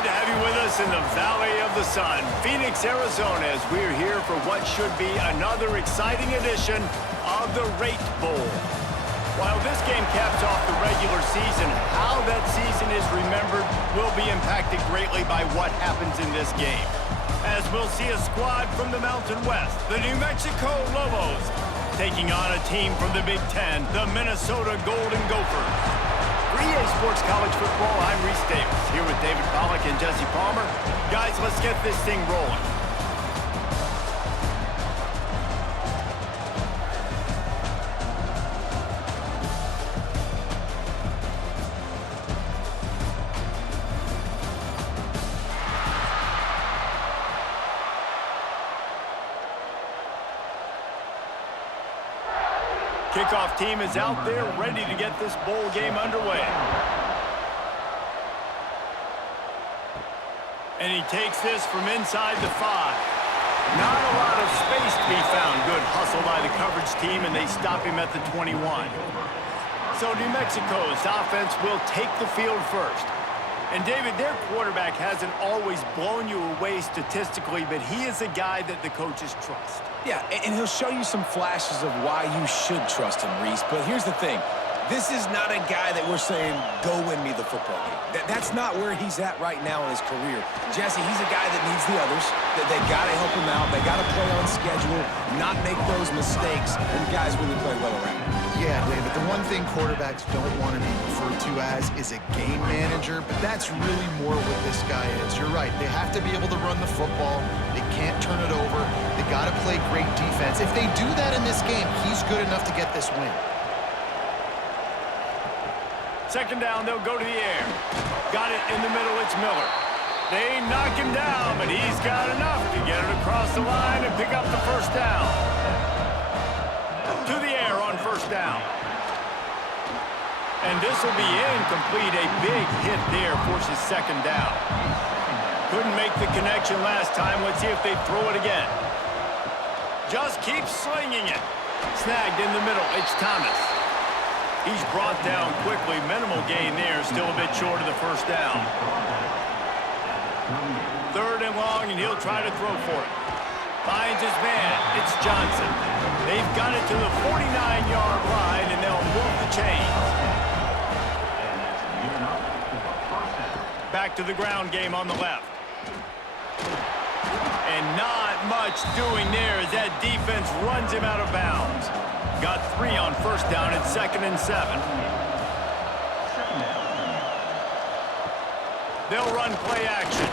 glad to have you with us in the Valley of the Sun, Phoenix, Arizona, as we're here for what should be another exciting edition of the Rate Bowl. While this game caps off the regular season, how that season is remembered will be impacted greatly by what happens in this game. As we'll see a squad from the Mountain West, the New Mexico Lobos, taking on a team from the Big Ten, the Minnesota Golden Gophers. For EA Sports College Football, I'm Reese Davis, here with David Pollack and Jesse Palmer. Guys, let's get this thing rolling. Kickoff team is out there ready to get this bowl game underway. And he takes this from inside the 5. Not a lot of space to be found. Good hustle by the coverage team, and they stop him at the 21. So New Mexico's offense will take the field first. And David, their quarterback hasn't always blown you away statistically, but he is a guy that the coaches trust. Yeah, and he'll show you some flashes of why you should trust him, Reese. But here's the thing. This is not a guy that we're saying, go win me the football game. That's not where he's at right now in his career. Jesse, he's a guy that needs the others. That they got to help him out. They got to play on schedule, not make those mistakes, and guys really play well around him. Yeah, David, the one thing quarterbacks don't want to be referred to as is a game manager, but that's really more what this guy is. You're right. They have to be able to run the football. They can't turn it over. They got to play great defense. If they do that in this game, he's good enough to get this win. Second down, they'll go to the air. Got it in the middle, it's Miller. They knock him down, but he's got enough to get it across the line and pick up the first down. To the air on first down. And this will be incomplete. A big hit there forces second down. Couldn't make the connection last time. Let's see if they throw it again. Just keep slinging it. Snagged in the middle, it's Thomas. He's brought down quickly. Minimal gain there, still a bit short of the first down. Third and long, and he'll try to throw for it. Finds his man. It's Johnson. They've got it to the 49-yard line, and they'll move the chains. Back to the ground game on the left. And not much doing there as that defense runs him out of bounds. Got 3 on first down at 2nd and 7. They'll run play action.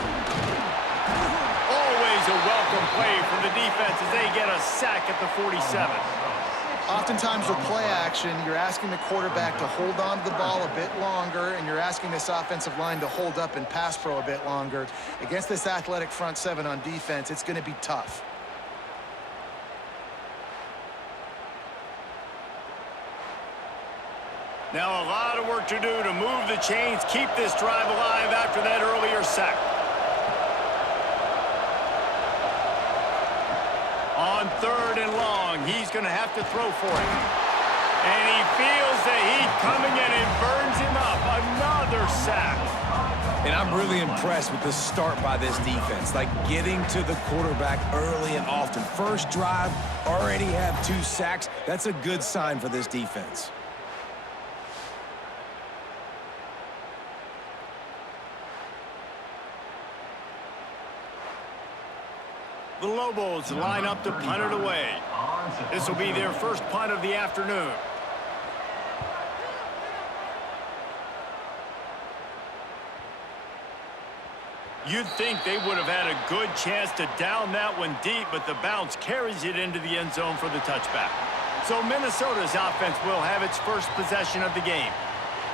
Always a welcome play from the defense as they get a sack at the 47. Oftentimes with play action, you're asking the quarterback to hold on to the ball a bit longer, and you're asking this offensive line to hold up and pass pro a bit longer. Against this athletic front 7 on defense, it's going to be tough. Now a lot of work to do to move the chains, keep this drive alive after that earlier sack. On 3rd and long, he's going to have to throw for it. And he feels the heat coming in and burns him up. Another sack. And I'm really impressed with the start by this defense, like getting to the quarterback early and often. First drive, already have 2 sacks. That's a good sign for this defense. The Lobos line up to punt it away. This will be their first punt of the afternoon. You'd think they would have had a good chance to down that one deep, but the bounce carries it into the end zone for the touchback. So Minnesota's offense will have its first possession of the game.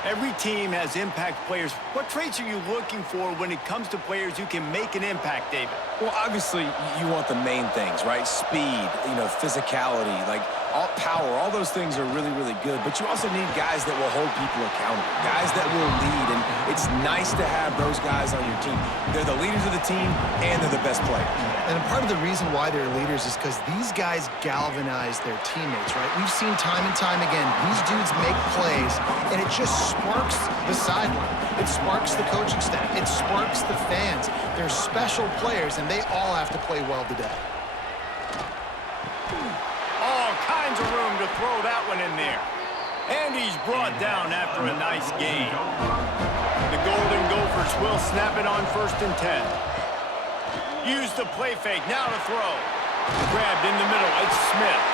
Every team has impact players. What traits are you looking for when it comes to players who can make an impact, David? Well, obviously, you want the main things, right? Speed, physicality. Like, all power, all those things are really, really good, but you also need guys that will hold people accountable, guys that will lead, and it's nice to have those guys on your team. They're the leaders of the team, and they're the best players. And part of the reason why they're leaders is because these guys galvanize their teammates, right? We've seen time and time again, these dudes make plays, and it just sparks the sideline. It sparks the coaching staff. It sparks the fans. They're special players, and they all have to play well today. All kinds of room to throw that one in there. And he's brought down after a nice gain. The Golden Gophers will snap it on 1st and 10. Use the play fake, now to throw. Grabbed in the middle, it's Smith.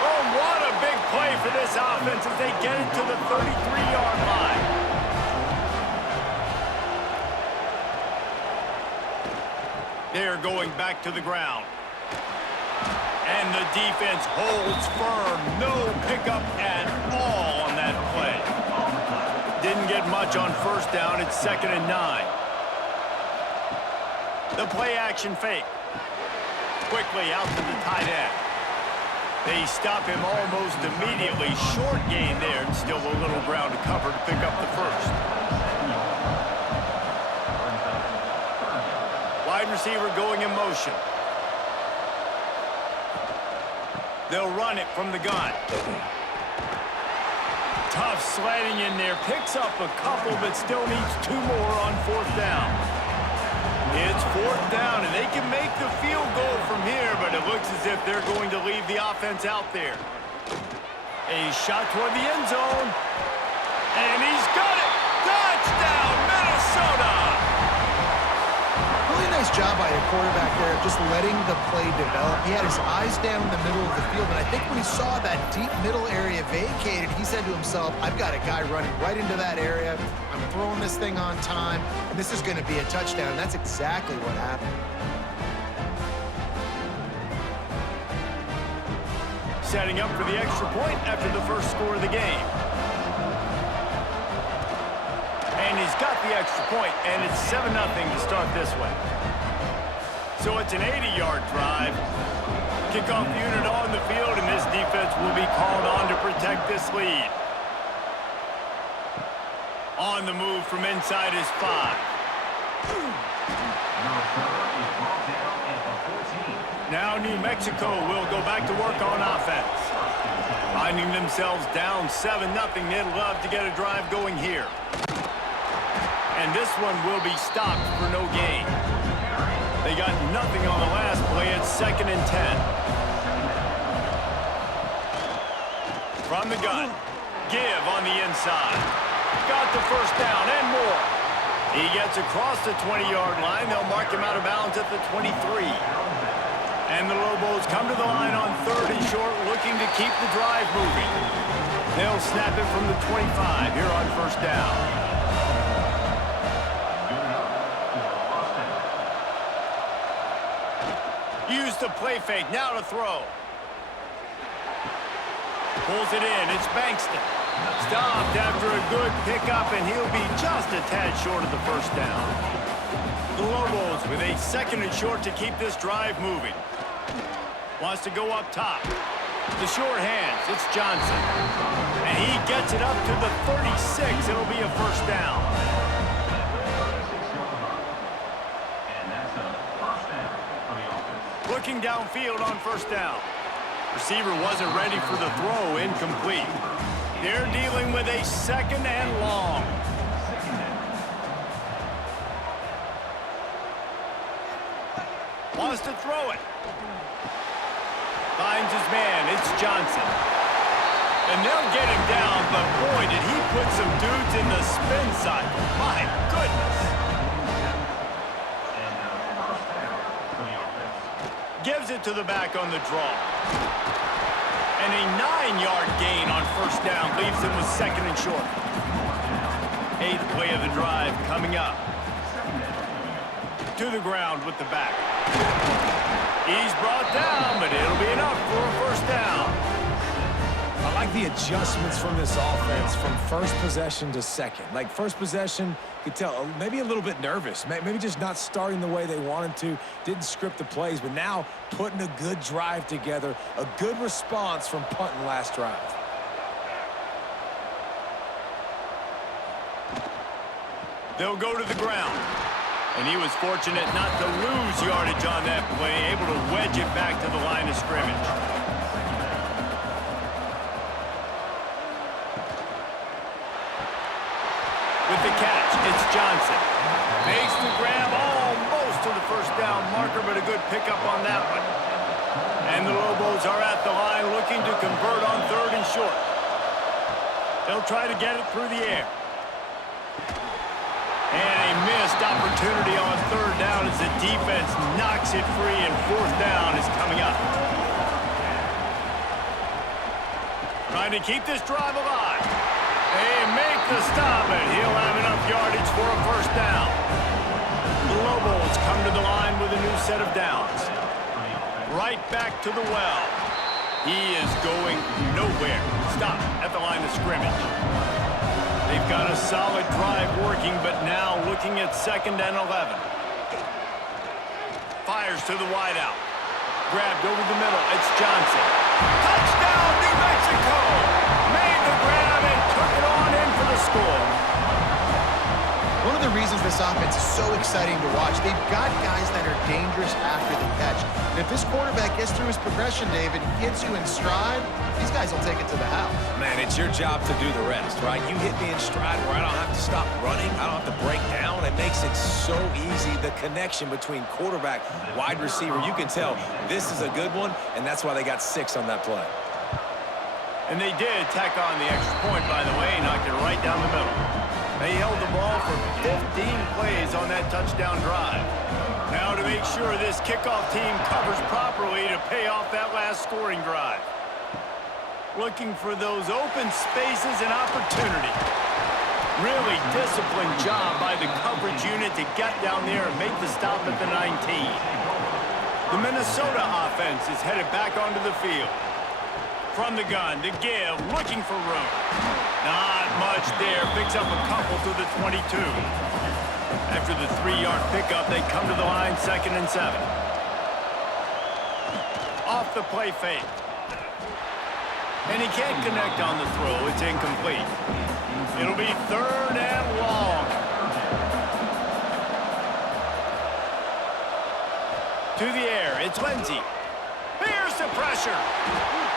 Oh, what a big play for this offense as they get it to the 33-yard line. They're going back to the ground. And the defense holds firm. No pickup at all on that play. Didn't get much on 1st down. It's 2nd and 9. The play action fake. Quickly out to the tight end. They stop him almost immediately. Short gain there, and still a little ground to cover to pick up the 1st. Wide receiver going in motion. They'll run it from the gun. Tough sledding in there. Picks up a couple, but still needs 2 more on 4th down. It's 4th down, and they can make the field goal from here, but it looks as if they're going to leave the offense out there. A shot toward the end zone. And he's got it! Touchdown, Minnesota! Really nice job by your quarterback there, just letting the play develop. He had his eyes down in the middle of the field, and I think when he saw that deep middle area vacated, he said to himself, I've got a guy running right into that area. I'm throwing this thing on time, and this is going to be a touchdown. And that's exactly what happened. Setting up for the extra point after the 1st score of the game. And he's got the extra point, and it's 7-0 to start this one. So it's an 80-yard drive. Kickoff unit on the field, and this defense will be called on to protect this lead. On the move from inside his 5. Now New Mexico will go back to work on offense. Finding themselves down 7-0, they'd love to get a drive going here. And this one will be stopped for no gain. They got nothing on the last play. It's 2nd and 10. From the gun. Give on the inside. Got the 1st down and more. He gets across the 20-yard line. They'll mark him out of bounds at the 23. And the Lobos come to the line on 3rd and short, looking to keep the drive moving. They'll snap it from the 25 here on 1st down. Use the play fake, now to throw. Pulls it in, it's Bankston. Stopped after a good pickup, and he'll be just a tad short of the 1st down. The Lobos with a 2nd and short to keep this drive moving. Wants to go up top. The short hands, it's Johnson. And he gets it up to the 36. It'll be a 1st down. Looking downfield on 1st down. Receiver wasn't ready for the throw, incomplete. They're dealing with a 2nd and long. Wants to throw it. Finds his man, it's Johnson. And they'll get him down, but boy, did he put some dudes in the spin cycle. My goodness. Gives it to the back on the draw. And a 9-yard gain on 1st down leaves him with 2nd and short. 8th play of the drive coming up. To the ground with the back. He's brought down, but it'll be enough for a 1st down. I like the adjustments from this offense from first possession to second. Like first possession, you could tell maybe a little bit nervous, maybe just not starting the way they wanted to, didn't script the plays, but now putting a good drive together, a good response from punting last drive. They'll go to the ground. And he was fortunate not to lose yardage on that play, able to wedge it back to the line of scrimmage. With the catch, it's Johnson. Makes the grab almost to the first down marker, but a good pickup on that one. And the Lobos are at the line looking to convert on 3rd and short. They'll try to get it through the air. And a missed opportunity on 3rd down as the defense knocks it free, and 4th down is coming up. Trying to keep this drive alive. They make the stop, and he'll have enough yardage for a 1st down. The Lobos come to the line with a new set of downs. Right back to the well. He is going nowhere. Stop at the line of scrimmage. They've got a solid drive working, but now looking at 2nd and 11. Fires to the wideout. Grabbed over the middle. It's Johnson. Touchdown, New Mexico! Made the grab and took it on in for the score. One of the reasons this offense is so exciting to watch, they've got guys that are dangerous after the catch. And if this quarterback gets through his progression, David, hits you in stride, these guys will take it to the house. Man, it's your job to do the rest, right? You hit me in stride where I don't have to stop running. I don't have to break down. It makes it so easy. The connection between quarterback, wide receiver, you can tell this is a good one, and that's why they got 6 on that play. And they did tack on the extra point, by the way, knocked it right down the middle. They held the ball for 15 plays on that touchdown drive. Now to make sure this kickoff team covers properly to pay off that last scoring drive. Looking for those open spaces and opportunity. Really disciplined job by the coverage unit to get down there and make the stop at the 19. The Minnesota offense is headed back onto the field. From the gun to give, looking for room. Not much there, picks up a couple to the 22. After the 3-yard pickup, they come to the line 2nd and 7. Off the play fake. And he can't connect on the throw, it's incomplete. It'll be 3rd and long. To the air, it's Lindsey. Here's the pressure.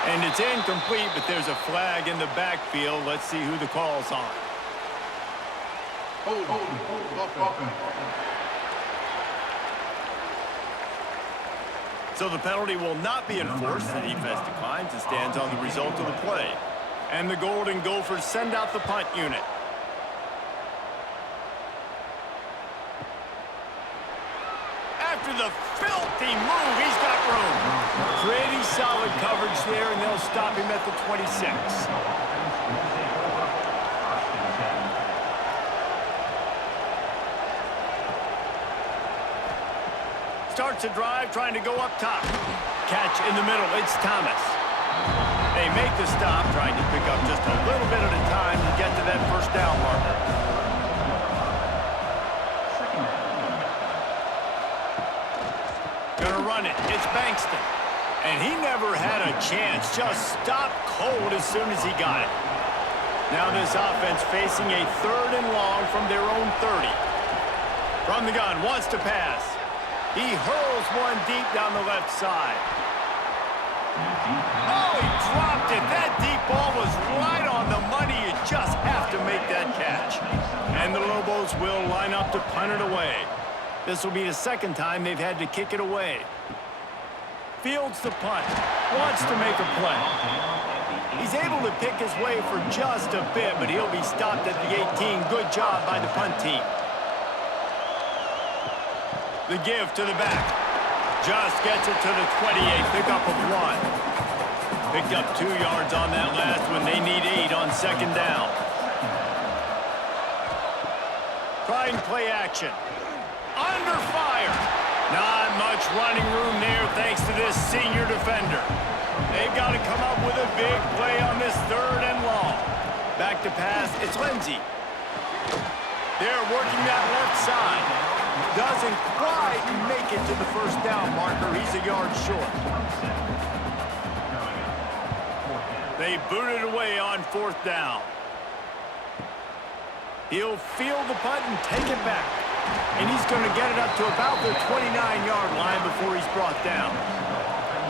And it's incomplete, but there's a flag in the backfield. Let's see who the call's on. So the penalty will not be enforced. The defense declines and stands on the result of the play. And the Golden Gophers send out the punt unit. After the filthy move, he's got room. Pretty solid coverage there, and they'll stop him at the 26. Starts a drive, trying to go up top. Catch in the middle, it's Thomas. They make the stop, trying to pick up just a little bit at a time to get to that 1st down marker. Gonna run it. It's Bankston. And he never had a chance. Just stopped cold as soon as he got it. Now this offense facing a 3rd and long from their own 30. From the gun, wants to pass. He hurls one deep down the left side. Oh, he dropped it. That deep ball was right on the money. You just have to make that catch. And the Lobos will line up to punt it away. This will be the 2nd time they've had to kick it away. Fields the punt. Wants to make a play. He's able to pick his way for just a bit, but he'll be stopped at the 18. Good job by the punt team. The give to the back. Just gets it to the 28. Pickup of 1. Picked up 2 yards on that last one. They need 8 on 2nd down. Trying play action. Under fire. Not much running room there thanks to this senior defender. They've got to come up with a big play on this 3rd and long. Back to pass, it's Lindsey. They're working that left side. Doesn't quite make it to the 1st down marker. He's a yard short. They boot it away on 4th down. He'll field the punt and take it back. And he's going to get it up to about the 29-yard line before he's brought down.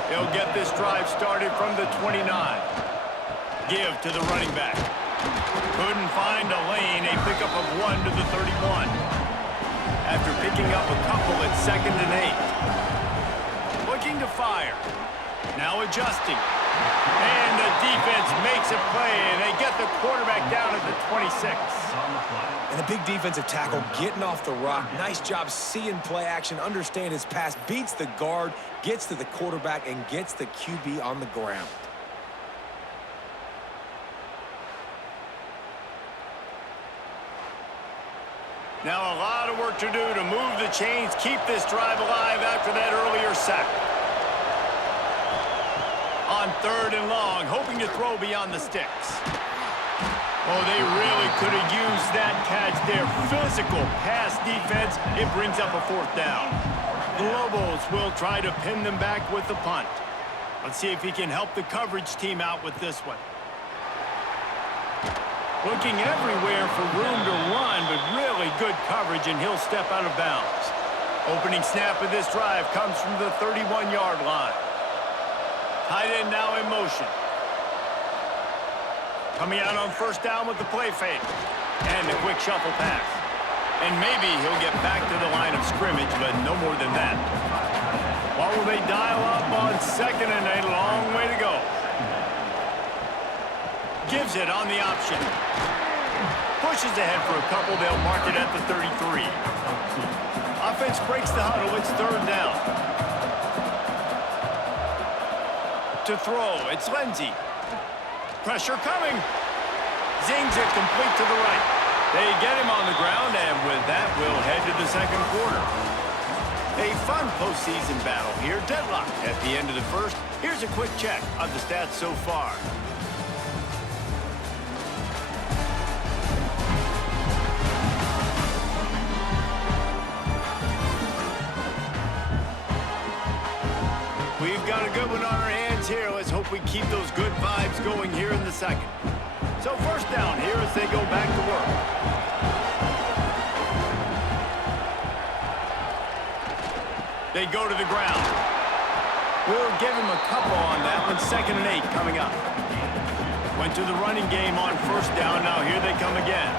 They'll get this drive started from the 29. Give to the running back. Couldn't find a lane. A pickup of 1 to the 31. After picking up a couple at 2nd and 8. Looking to fire. Now adjusting. And the defense makes a play, and they get the quarterback down at the 26. And a big defensive tackle getting off the rock. Nice job seeing play action, understand his pass, beats the guard, gets to the quarterback, and gets the QB on the ground. Now a lot of work to do to move the chains, keep this drive alive after that earlier sack. On 3rd and long, hoping to throw beyond the sticks. Oh, they really could have used that catch there. Physical pass defense. It brings up a 4th down. The Lobos will try to pin them back with the punt. Let's see if he can help the coverage team out with this one. Looking everywhere for room to run, but really good coverage, and he'll step out of bounds. Opening snap of this drive comes from the 31-yard line. Tight end now in motion. Coming out on 1st down with the play fake. And the quick shuffle pass. And maybe he'll get back to the line of scrimmage, but no more than that. What will they dial up on 2nd and 8? A long way to go. Gives it on the option. Pushes ahead for a couple. They'll mark it at the 33. Offense breaks the huddle. It's 3rd down. To throw, it's Lindsey. Pressure coming. Zings it complete to the right. They get him on the ground, and with that, we'll head to the 2nd quarter. A fun postseason battle here. Deadlocked at the end of the 1st. Here's a quick check of the stats so far. We've got a good one on our hands here. Let's hope we keep those good vibes going here in the 2nd. So 1st down here as they go back to work. They go to the ground. We'll give him a couple on that one. 2nd and 8 coming up. Went to the running game on 1st down. Now here they come again.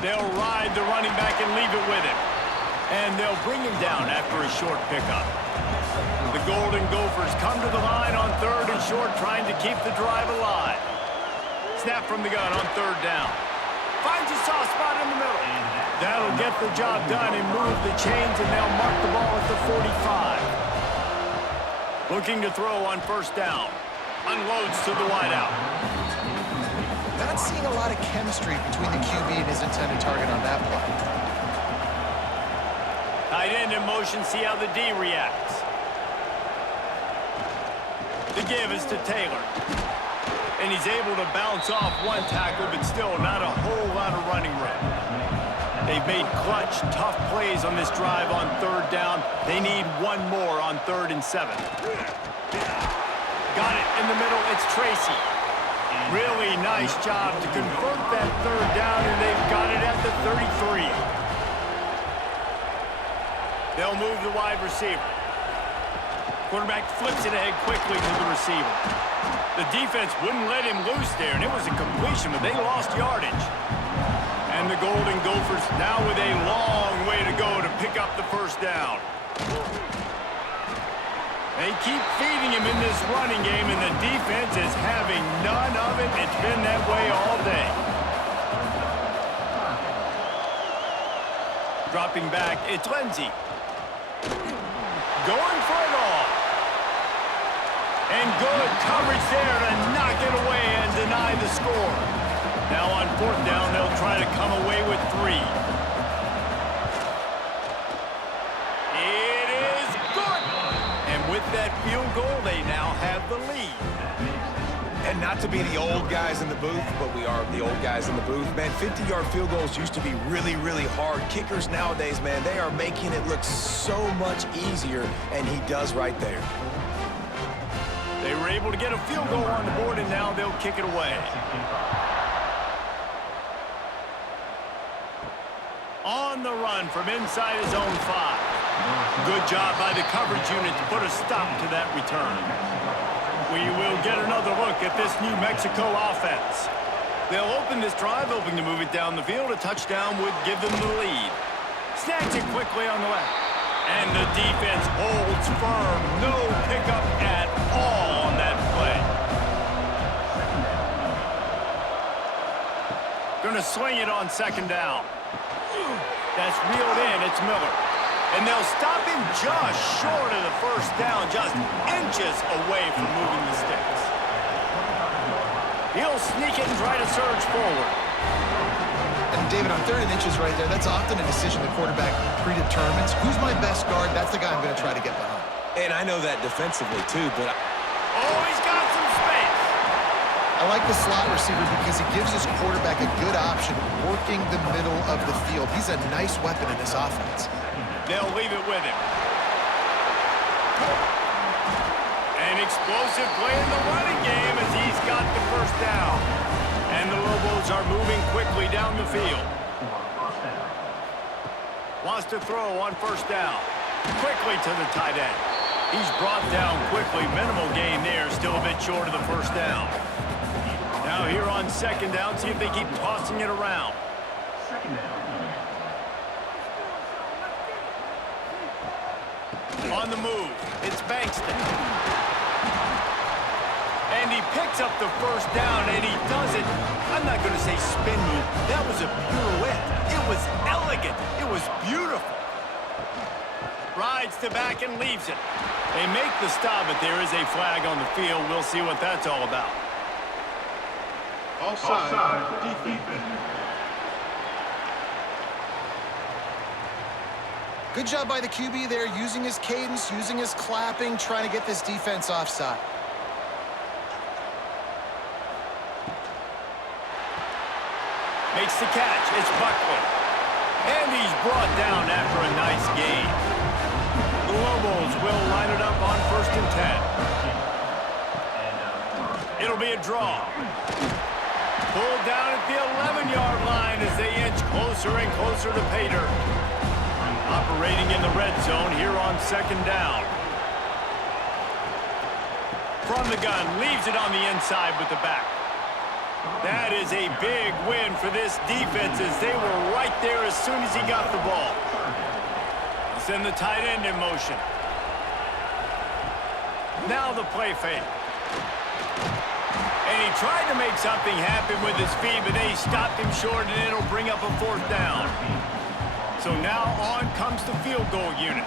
They'll ride the running back and leave it with him. And they'll bring him down after a short pickup. The Golden Gophers come to the line on 3rd and short, trying to keep the drive alive. Snap from the gun on 3rd down. Finds a soft spot in the middle. That'll get the job done and move the chains, and they'll mark the ball at the 45. Looking to throw on 1st down. Unloads to the wideout. Not seeing a lot of chemistry between the QB and his intended target on that play. Tight end in motion, see how the D reacts. The give is to Taylor. And he's able to bounce off one tackle, but still not a whole lot of running room. They've made clutch, tough plays on this drive on 3rd down. They need one more on 3rd and 7. Got it in the middle, it's Tracy. Really nice job to convert that 3rd down, and they've got it at the 33. They'll move the wide receiver. Quarterback flips it ahead quickly to the receiver. The defense wouldn't let him loose there, and it was a completion, but they lost yardage. And the Golden Gophers now with a long way to go to pick up the 1st down. They keep feeding him in this running game, and the defense is having none of it. It's been that way all day. Dropping back, it's Lindsey. Going for it all. And good coverage there to knock it away and deny the score. Now on 4th down, they'll try to come away with 3. It is good. And with that field goal, not to be the old guys in the booth, but we are the old guys in the booth. Man, 50-yard field goals used to be really, really hard. Kickers nowadays, man, they are making it look so much easier, and he does right there. They were able to get a field goal on the board, and now they'll kick it away. On the run from inside his own 5. Good job by the coverage unit to put a stop to that return. We will get another look at this New Mexico offense. They'll open this drive, hoping to move it down the field. A touchdown would give them the lead. Snatch it quickly on the left. And the defense holds firm. No pickup at all on that play. Gonna swing it on second down. That's reeled in. It's Miller. And they'll stop him just short of the first down, just inches away from moving the sticks. He'll sneak it and try to surge forward. And David, on 3rd and inches right there, that's often a decision the quarterback predetermines. Who's my best guard? That's the guy I'm going to try to get behind. And I know that defensively, too, but... Oh, he's got some space. I like the slot receiver because he gives his quarterback a good option working the middle of the field. He's a nice weapon in this offense. They'll leave it with him. An explosive play in the running game as he's got the first down. And the Lobos are moving quickly down the field. Wants to throw on first down. Quickly to the tight end. He's brought down quickly. Minimal gain there. Still a bit short of the first down. Now here on second down, see if they keep tossing it around. Second down. On the move, it's Bankston. And he picks up the first down, and he does it. I'm not going to say spin move. That was a pirouette. It was elegant. It was beautiful. Rides to back and leaves it. They make the stop, but there is a flag on the field. We'll see what that's all about. Offside, defense. Good job by the QB there, using his cadence, using his clapping, trying to get this defense offside. Makes the catch. It's Buckley. And he's brought down after a nice gain. The Lobos will line it up on 1st and 10. It'll be a draw. Pulled down at the 11-yard line as they inch closer and closer to pay dirt. Operating in the red zone here on second down. From the gun, leaves it on the inside with the back. That is a big win for this defense as they were right there as soon as he got the ball. Send the tight end in motion. Now the play fake. And he tried to make something happen with his feet, but they stopped him short, and it'll bring up a 4th down. So now on comes the field goal unit.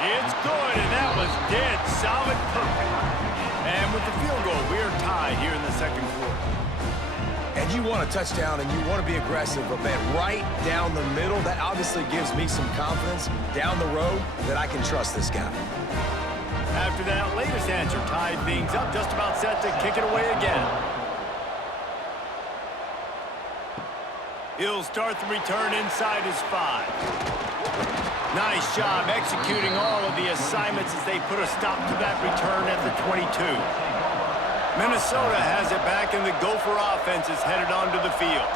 It's good, and that was dead solid perfect. And with the field goal, we are tied here in the second quarter. And you want a touchdown, and you want to be aggressive, but, man, right down the middle, that obviously gives me some confidence down the road that I can trust this guy. After that latest answer tied things up, just about set to kick it away again. He'll start the return inside his 5. Nice job executing all of the assignments as they put a stop to that return at the 22. Minnesota has it back, and the Gopher offense is headed onto the field.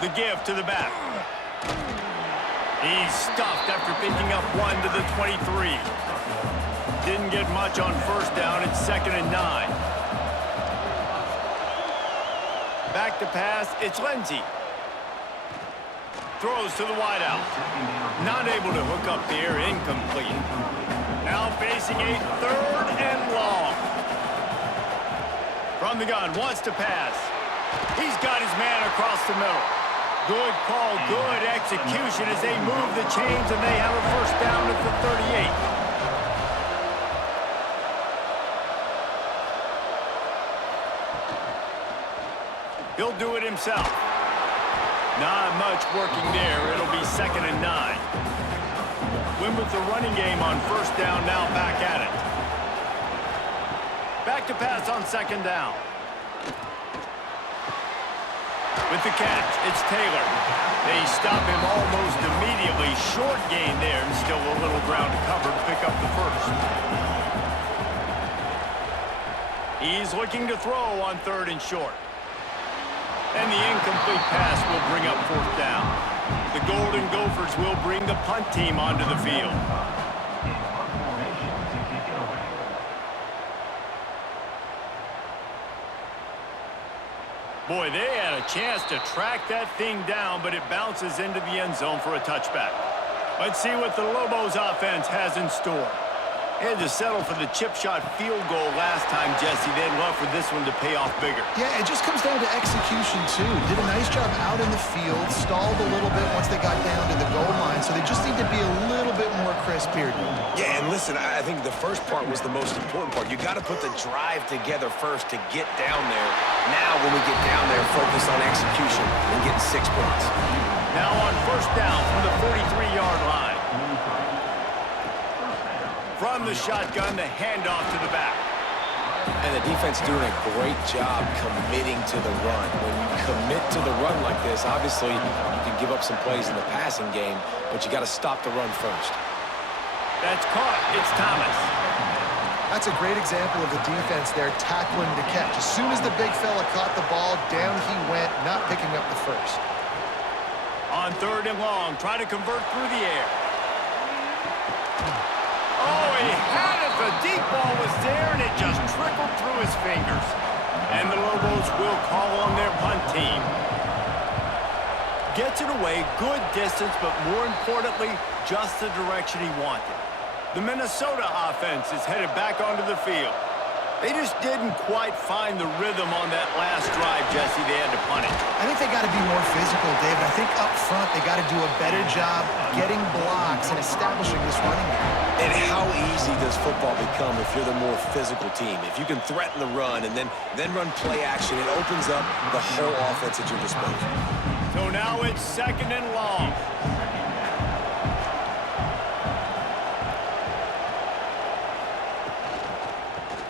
The give to the back. He's stuffed after picking up 1 to the 23. Didn't get much on first down. It's 2nd and 9. Back to pass. It's Lindsey. Throws to the wideout. Not able to hook up there. Incomplete. Now facing a 3rd and long. From the gun. Wants to pass. He's got his man across the middle. Good call. Good execution as they move the chains, and they have a first down at the 38. He'll do it himself. Not much working there. It'll be 2nd and 9. Win with the running game on first down, now back at it. Back to pass on second down. With the catch, it's Taylor. They stop him almost immediately. Short gain there, and still a little ground to cover to pick up the first. He's looking to throw on third and short. And the incomplete pass will bring up fourth down. The Golden Gophers will bring the punt team onto the field. Boy, they had a chance to track that thing down, but it bounces into the end zone for a touchback. Let's see what the Lobos offense has in store. They had to settle for the chip shot field goal last time, Jesse. They'd love for this one to pay off bigger. Yeah, it just comes down to execution, too. Did a nice job out in the field, stalled a little bit once they got down to the goal line, so they just need to be a little bit more crisp here. Yeah, and listen, I think the first part was the most important part. You got to put the drive together first to get down there. Now, when we get down there, focus on execution and getting 6 points. Now on first down from the 43-yard line. From the shotgun, the handoff to the back. And the defense doing a great job committing to the run. When you commit to the run like this, obviously you can give up some plays in the passing game, but you got to stop the run first. That's caught. It's Thomas. That's a great example of the defense there tackling to catch. As soon as the big fella caught the ball, down he went, not picking up the first. On third and long, try to convert through the air. Oh, he had it. The deep ball was there, and it just trickled through his fingers. And the Lobos will call on their punt team. Gets it away, good distance, but more importantly, just the direction he wanted. The Minnesota offense is headed back onto the field. They just didn't quite find the rhythm on that last drive, Jesse. They had to punt it. I think they got to be more physical, David. I think up front they got to do a better job getting blocks and establishing this running game. And how easy does football become if you're the more physical team? If you can threaten the run and then run play action, it opens up the whole offense at your disposal. So now it's second and long.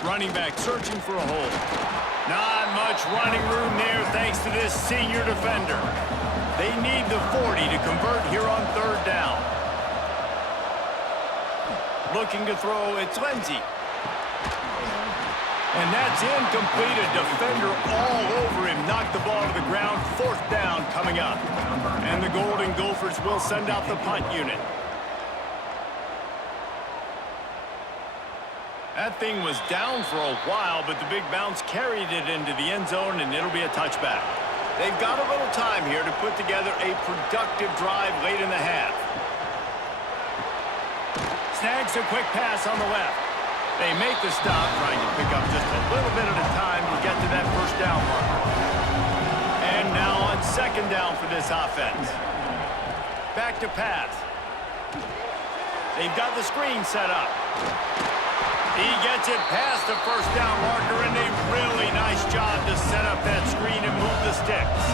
Running back searching for a hole. Not much running room there thanks to this senior defender. They need the 40 to convert here on third down. Looking to throw, it's Lindsey. And that's incomplete. A defender all over him. Knocked the ball to the ground. Fourth down coming up. And the Golden Gophers will send out the punt unit. That thing was down for a while, but the big bounce carried it into the end zone, and it'll be a touchback. They've got a little time here to put together a productive drive late in the half. Snags a quick pass on the left. They make the stop, trying to pick up just a little bit at a time to get to that first down marker. And now on second down for this offense. Back to pass. They've got the screen set up. He gets it past the first down marker, and a really nice job to set up that screen and move the sticks.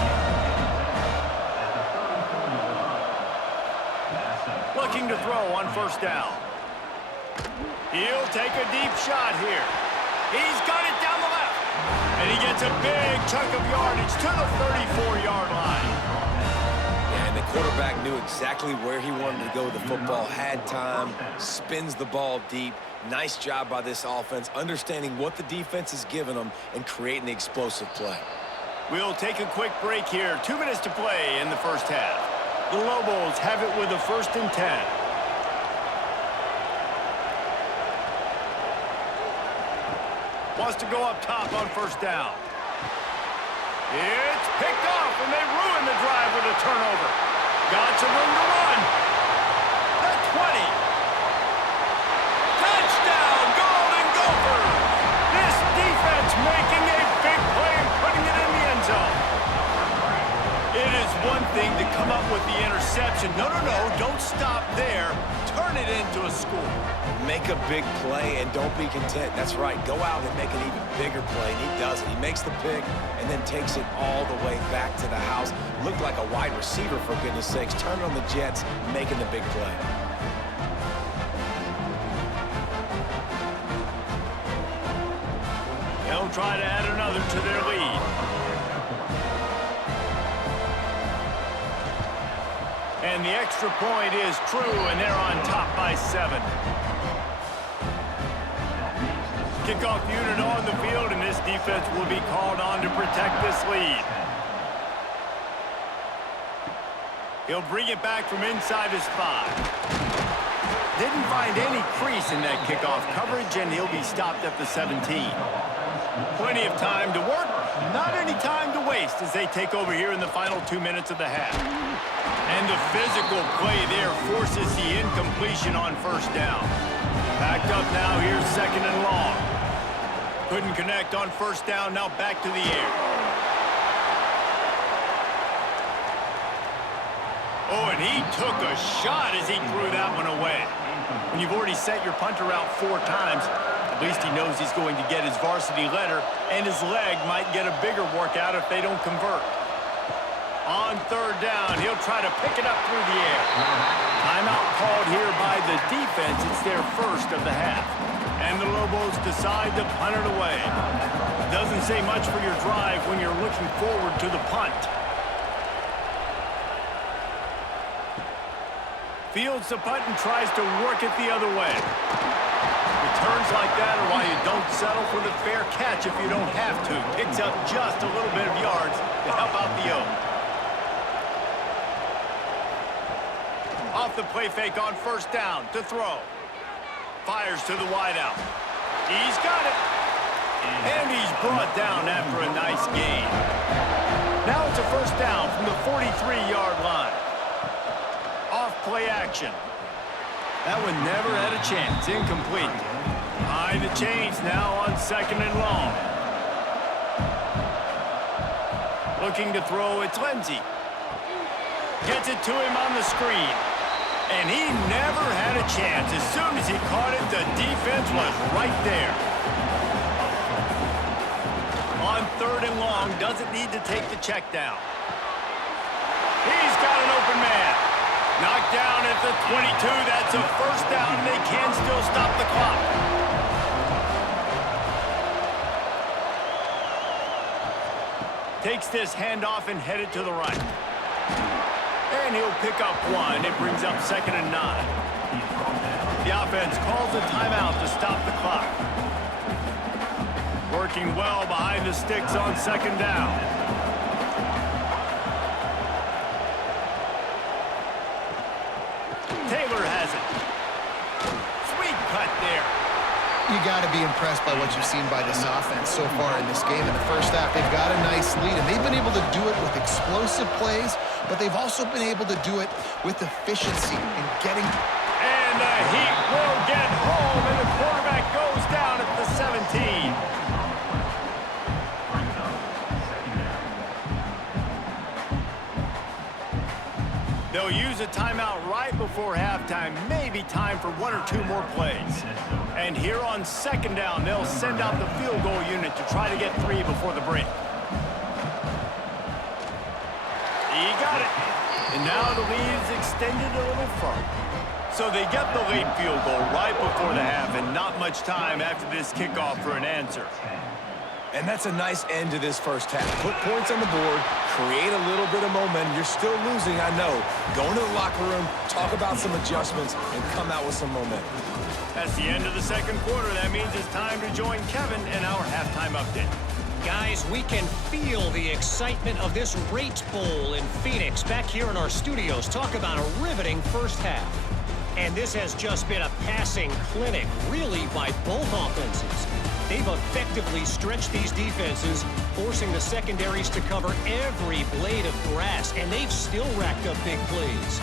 Looking to throw on first down. He'll take a deep shot here. He's got it down the left. And he gets a big chunk of yardage to the 34-yard line. And the quarterback knew exactly where he wanted to go with the football, had time, spins the ball deep. Nice job by this offense, understanding what the defense is giving them and creating the explosive play. We'll take a quick break here. 2 minutes to play in the first half. The Lobos have it with a 1st and 10. Wants to go up top on first down. It's picked off, and they ruin the drive with a turnover. Got some room to run. The 20. Touchdown, Golden Gophers! This defense making a big play and putting it in the end zone. It is one thing to come up with the interception. No, don't stop there. Turn it into a score. Make a big play and don't be content. That's right. Go out and make an even bigger play, and he does it. He makes the pick and then takes it all the way back to the house. Looked like a wide receiver, for goodness sakes. Turn on the Jets, making the big play. try to add another to their lead. And the extra point is true, and they're on top by 7. Kickoff unit on the field, and this defense will be called on to protect this lead. He'll bring it back from inside his 5. Didn't find any crease in that kickoff coverage, and he'll be stopped at the 17. Plenty of time to work, not any time to waste as they take over here in the final 2 minutes of the half. And the physical play there forces the incompletion on first down. Backed up now, here's 2nd and long. Couldn't connect on first down, now back to the air. Oh, and he took a shot as he threw that one away. When you've already set your punter out 4 times, at least he knows he's going to get his varsity letter, and his leg might get a bigger workout if they don't convert. On 3rd down, he'll try to pick it up through the air. Timeout called here by the defense. It's their first of the half. And the Lobos decide to punt it away. Doesn't say much for your drive when you're looking forward to the punt. Fields the punt and tries to work it the other way. Returns like that are why you don't settle for the fair catch if you don't have to. Picks up just a little bit of yards to help out the O. Off the play fake on first down to throw. Fires to the wideout. He's got it. And he's brought down after a nice gain. Now it's a first down from the 43-yard line. Off play action. That one never had a chance. Incomplete. Behind the chains now on 2nd and long. Looking to throw, it's Lindsey. Gets it to him on the screen. And he never had a chance. As soon as he caught it, the defense was right there. On 3rd and long, doesn't need to take the check down. He's got an open man. Knocked down at the 22. That's a first down, and they can still stop the clock. Takes this handoff and headed to the right. And he'll pick up 1. It brings up 2nd and 9. The offense calls a timeout to stop the clock. Working well behind the sticks on 2nd down. Taylor has it. Sweet cut there. You got to be impressed by what you've seen by this offense so far in this game. In the first half, they've got a nice lead, and they've been able to do it with explosive plays, but they've also been able to do it with efficiency and getting... And the Heat will get home, and the quarterback goes down at the 17. They'll use a timeout right before halftime, maybe time for 1 or 2 more plays. And here on 2nd down, they'll send out the field goal unit to try to get 3 before the break. He got it. And now the lead is extended a little further. So they get the late field goal right before the half, and not much time after this kickoff for an answer. And that's a nice end to this first half. Put points on the board, create a little bit of momentum. You're still losing, I know. Go into the locker room, talk about some adjustments, and come out with some momentum. That's the end of the 2nd quarter. That means it's time to join Kevin in our halftime update. Guys, we can feel the excitement of this Rate Bowl in Phoenix back here in our studios. Talk about a riveting first half. And this has just been a passing clinic, really, by both offenses. They've effectively stretched these defenses, forcing the secondaries to cover every blade of grass, and they've still racked up big plays.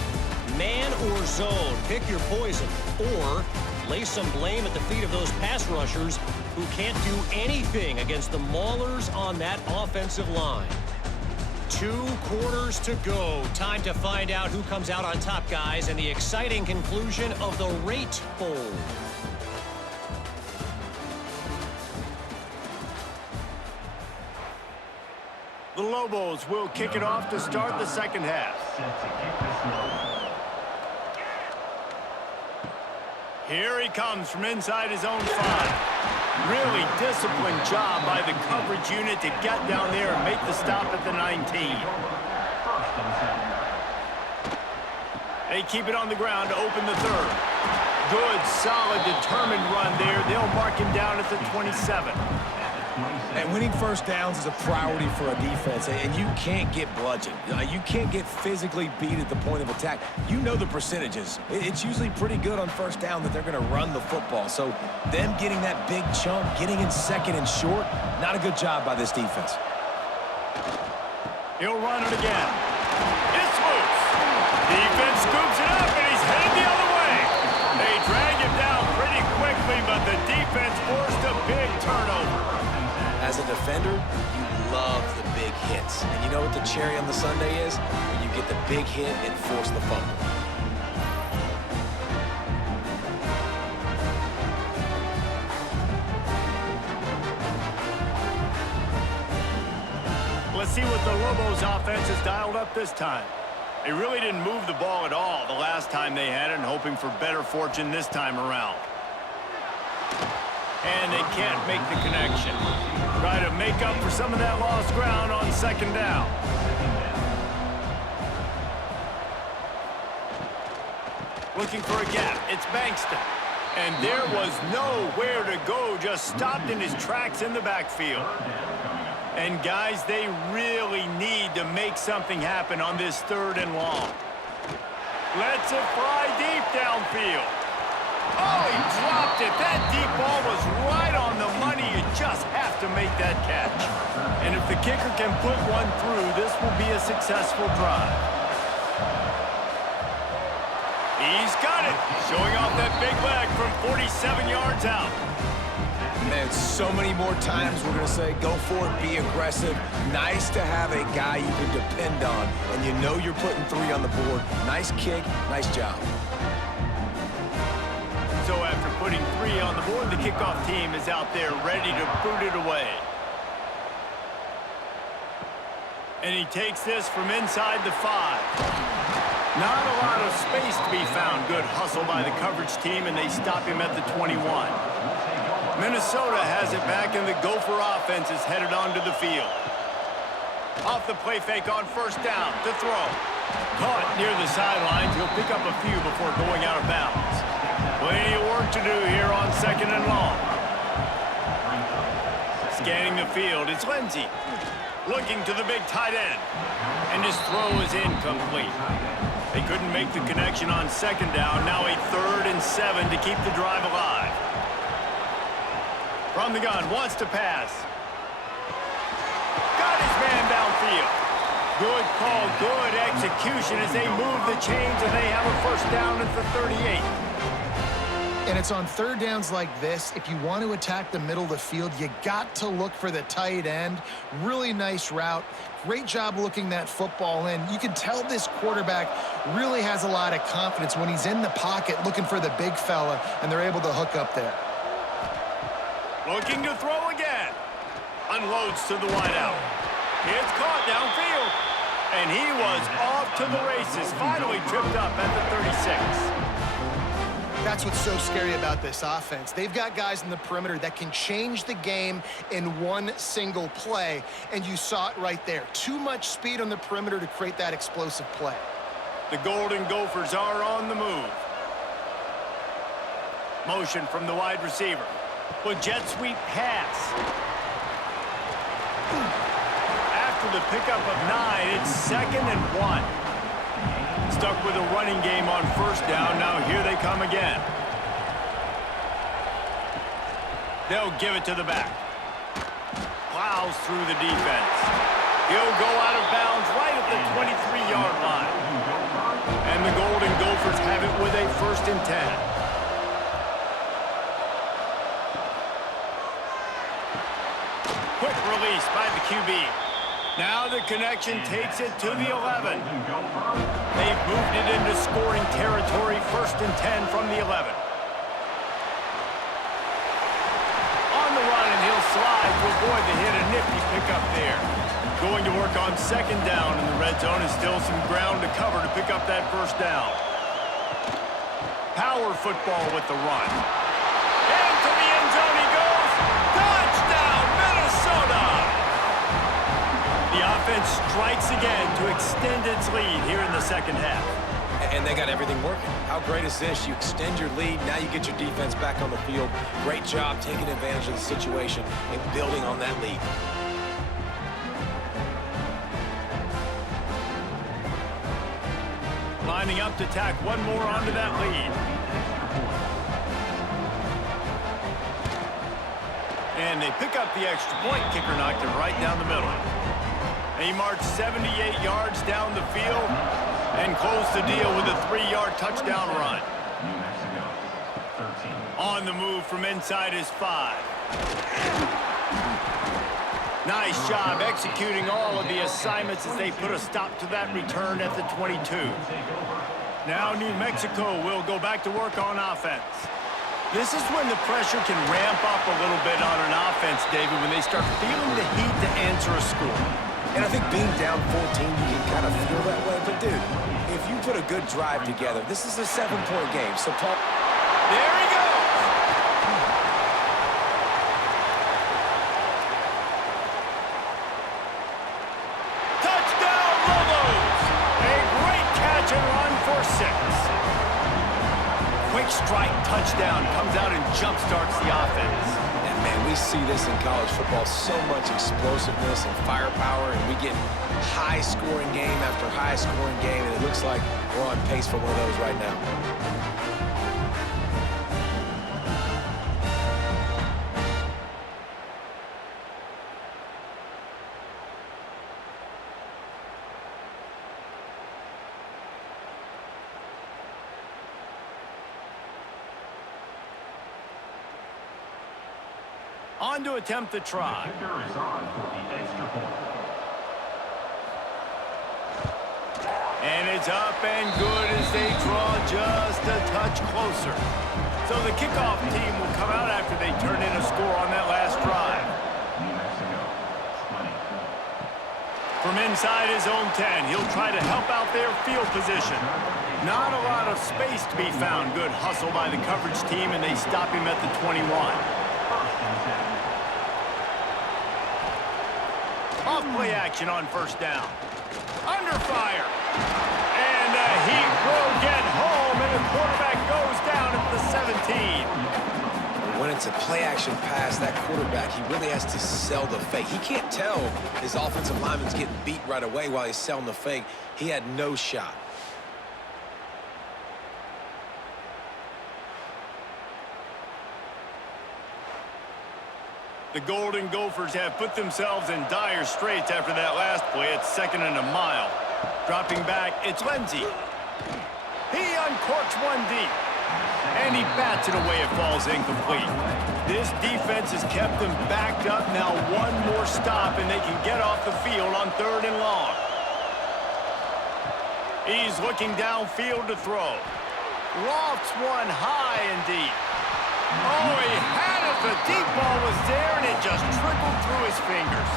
Man or zone, pick your poison, or lay some blame at the feet of those pass rushers who can't do anything against the maulers on that offensive line. 2 quarters to go. Time to find out who comes out on top, guys, and the exciting conclusion of the Rate Bowl. The Lobos will kick it off to start the 2nd half. Here he comes from inside his own 5. Really disciplined job by the coverage unit to get down there and make the stop at the 19. They keep it on the ground to open the third. Good, solid, determined run there. They'll mark him down at the 27. And winning first downs is a priority for a defense, and you can't get bludgeoned. You can't get physically beat at the point of attack. You know the percentages. It's usually pretty good on first down that they're going to run the football. So them getting that big chunk, getting in second and short, not a good job by this defense. He'll run it again. It's loose. Defense scoops it up, and he's headed the other way. They drag him down pretty quickly, but the defense forced a big turnover. As a defender, you love the big hits. And you know what the cherry on the sundae is? When you get the big hit and force the fumble. Let's see what the Lobos offense has dialed up this time. They really didn't move the ball at all the last time they had it, and hoping for better fortune this time around. And they can't make the connection. Try to make up for some of that lost ground on second down. Looking for a gap. It's Bankston. And there was nowhere to go, just stopped in his tracks in the backfield. And guys, they really need to make something happen on this third and long. Lets it fly deep downfield. Oh, he dropped it. That deep ball was right on the money. You just have to make that catch. And if the kicker can put one through, this will be a successful drive. He's got it. Showing off that big leg from 47 yards out. Man, so many more times we're going to say, go for it, be aggressive. Nice to have a guy you can depend on, and you know you're putting 3 on the board. Nice kick, nice job. So after putting 3 on the board, the kickoff team is out there ready to boot it away. And he takes this from inside the 5. Not a lot of space to be found. Good hustle by the coverage team, and they stop him at the 21. Minnesota has it back, and the Gopher offense is headed onto the field. Off the play fake on first down to throw. Caught near the sidelines. He'll pick up a few before going out of bounds. Plenty of work to do here on second and long. Scanning the field, it's Lindsey. Looking to the big tight end. And his throw is incomplete. They couldn't make the connection on second down. Now a 3rd and 7 to keep the drive alive. From the gun, wants to pass. Got his man downfield. Good call, good execution as they move the chains, and they have a first down at the 38. And it's on third downs like this, if you want to attack the middle of the field, you got to look for the tight end. Really nice route. Great job looking that football in. You can tell this quarterback really has a lot of confidence when he's in the pocket looking for the big fella, and they're able to hook up there. Looking to throw again. Unloads to the wideout. It's caught downfield. And he was off to the races. Finally tripped up at the 36. That's what's so scary about this offense. They've got guys in the perimeter that can change the game in one single play, and you saw it right there. Too much speed on the perimeter to create that explosive play. The Golden Gophers are on the move. Motion from the wide receiver. With jet sweep pass. After the pickup of 9, it's 2nd and 1. Stuck with a running game on first down. Now here they come again. They'll give it to the back. Plows through the defense. He'll go out of bounds right at the 23-yard line. And the Golden Gophers have it with a 1st and 10. Quick release by the QB. Now the connection takes it to the 11. They've moved it into scoring territory, 1st and 10 from the 11. On the run, and he'll slide to avoid the hit. A nifty pickup there. Going to work on 2nd down, and the red zone is still some ground to cover to pick up that 1st down. Power football with the run. Into the end zone he goes. The offense strikes again to extend its lead here in the second half. And they got everything working. How great is this? You extend your lead, now you get your defense back on the field. Great job taking advantage of the situation and building on that lead. Lining up to tack one more onto that lead. And they pick up the extra point. Kicker knocked it right down the middle. He marched 78 yards down the field and closed the deal with a 3-yard touchdown run. New Mexico, 13. On the move from inside his 5. Nice job executing all of the assignments as they put a stop to that return at the 22. Now New Mexico will go back to work on offense. This is when the pressure can ramp up a little bit on an offense, David, when they start feeling the heat to answer a score. And I think being down 14, you can kind of feel that way. But, dude, if you put a good drive together, this is a 7-point game. So, Paul... There he goes! Touchdown, Lobos! A great catch and run for 6. Quick strike touchdown comes out and jump-starts the offense. And, man, we see this in college football, so much explosiveness and firepower, and we get high-scoring game after high-scoring game, and it looks like we're on pace for one of those right now. On to attempt the try. The kicker is on for the extra point. And it's up and good as they draw just a touch closer. So the kickoff team will come out after they turn in a score on that last drive. New Mexico, 20. From inside his own 10, he'll try to help out their field position. Not a lot of space to be found. Good hustle by the coverage team, and they stop him at the 21. Off play action on first down. Under fire. And the heat will get home, and the quarterback goes down at the 17. When it's a play-action pass, that quarterback, he really has to sell the fake. He can't tell his offensive lineman's getting beat right away while he's selling the fake. He had no shot. The Golden Gophers have put themselves in dire straits after that last play. It's 2nd and a mile. Dropping back, it's Lindsey. He uncorks one deep. And he bats it away. It falls incomplete. This defense has kept them backed up. Now one more stop, and they can get off the field on 3rd and long. He's looking downfield to throw. Lofts one high and deep. Oh, he had it. The deep ball was there, and it just trickled through his fingers.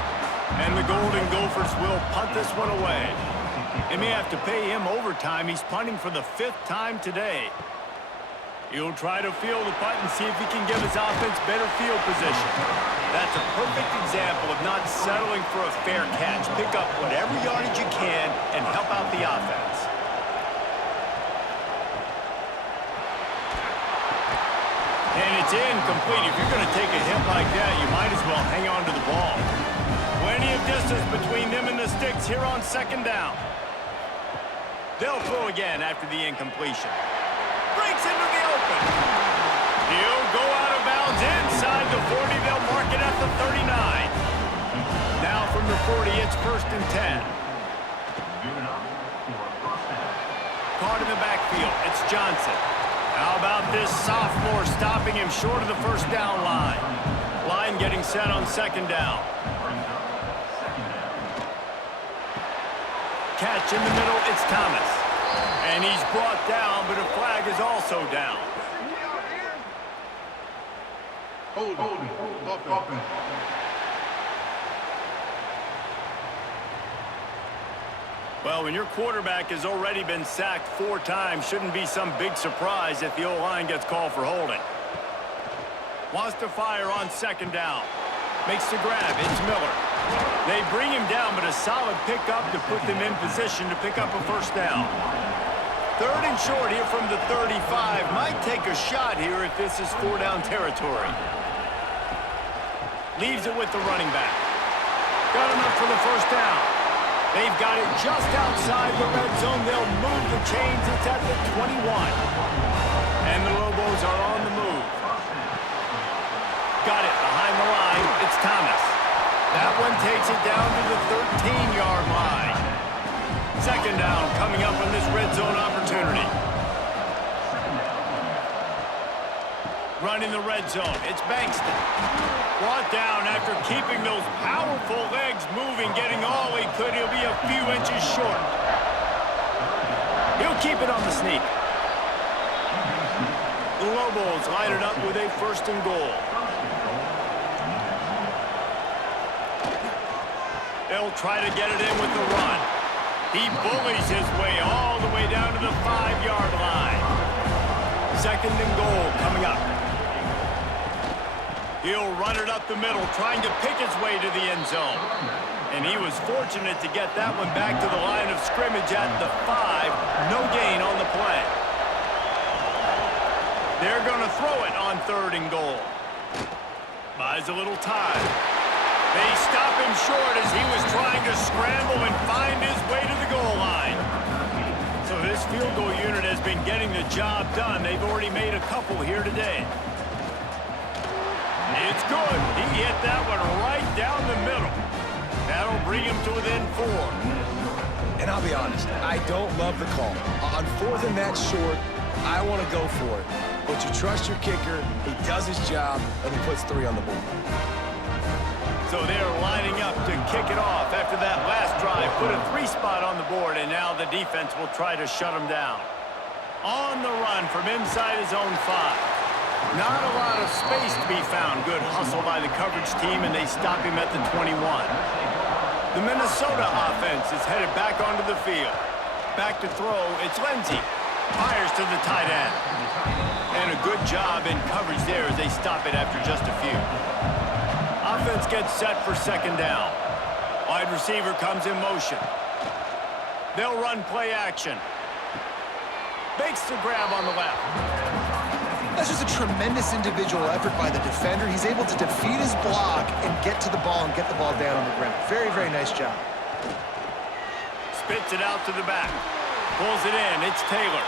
And the Golden Gophers will punt this one away. They may have to pay him overtime. He's punting for the 5th time today. He'll try to field the punt and see if he can give his offense better field position. That's a perfect example of not settling for a fair catch. Pick up whatever yardage you can and help out the offense. And it's incomplete. If you're going to take a hit like that, you might as well hang on to the ball. Plenty of distance between them and the Stix here on 2nd down. They'll throw again after the incompletion. Breaks into the open. He'll go out of bounds inside the 40. They'll mark it at the 39. Now from the 40, it's 1st and 10. Caught in the backfield. It's Johnson. How about this sophomore stopping him short of the 1st down line? Line getting set on 2nd down. Catch in the middle, it's Thomas. And he's brought down, but a flag is also down. Well, when your quarterback has already been sacked 4 times, shouldn't be some big surprise if the O-line gets called for holding. Wants to fire on 2nd down. Makes the grab. It's Miller. They bring him down, but a solid pickup to put them in position to pick up a first down. 3rd and short here from the 35. Might take a shot here if this is 4-down territory. Leaves it with the running back. Got enough for the first down. They've got it just outside the red zone. They'll move the chains. It's at the 21. And the Lobos are on the move. Got it behind the line. It's Thomas. That one takes it down to the 13-yard line. 2nd down coming up on this red zone opportunity. Running the red zone. It's Bankston. Brought down after keeping those powerful legs moving, getting all he could. He'll be a few inches short. He'll keep it on the sneak. The Lobos line it up with a 1st and goal. They'll try to get it in with the run. He bullies his way all the way down to the 5-yard line. 2nd and goal coming up. He'll run it up the middle, trying to pick his way to the end zone. And he was fortunate to get that one back to the line of scrimmage at the 5. No gain on the play. They're going to throw it on 3rd and goal. Buys a little time. They stop him short as he was trying to scramble and find his way to the goal line. So this field goal unit has been getting the job done. They've already made a couple here today. It's good. He hit that one right down the middle. That'll bring him to within 4. And I'll be honest, I don't love the call. On 4th and that short, I want to go for it. But you trust your kicker, he does his job, and he puts 3 on the board. So they're lining up to kick it off after that last drive. Put a 3 spot on the board, and now the defense will try to shut him down. On the run from inside his own 5. Not a lot of space to be found. Good hustle by the coverage team, and they stop him at the 21. The Minnesota offense is headed back onto the field. Back to throw, it's Lindsey. Fires to the tight end. And a good job in coverage there as they stop it after just a few. Offense gets set for 2nd down. Wide receiver comes in motion. They'll run play action. Makes the grab on the left. That's just a tremendous individual effort by the defender. He's able to defeat his block and get to the ball and get the ball down on the ground. Very, very nice job. Spits it out to the back. Pulls it in. It's Taylor.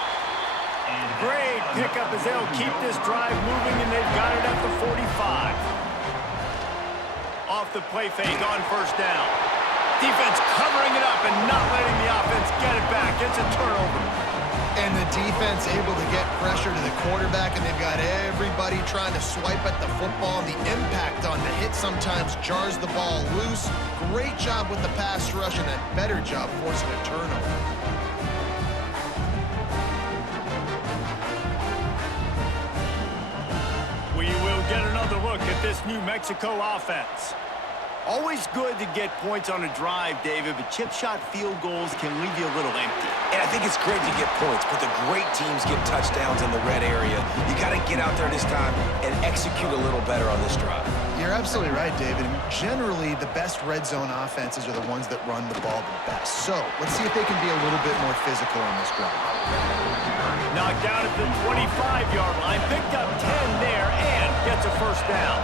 Great pickup as they'll keep this drive moving, and they've got it at the 45. Off the play fake on 1st down. Defense covering it up and not letting the offense get it back. It's a turnover. And the defense able to get pressure to the quarterback, and they've got everybody trying to swipe at the football. And the impact on the hit sometimes jars the ball loose. Great job with the pass rush and a better job forcing a turnover. We will get another look at this New Mexico offense. Always good to get points on a drive, David, but chip shot field goals can leave you a little empty. And I think it's great to get points, but the great teams get touchdowns in the red area. You got to get out there this time and execute a little better on this drive. You're absolutely right, David. Generally, the best red zone offenses are the ones that run the ball the best. So let's see if they can be a little bit more physical on this drive. Knocked down at the 25-yard line, picked up 10 there, and gets a first down.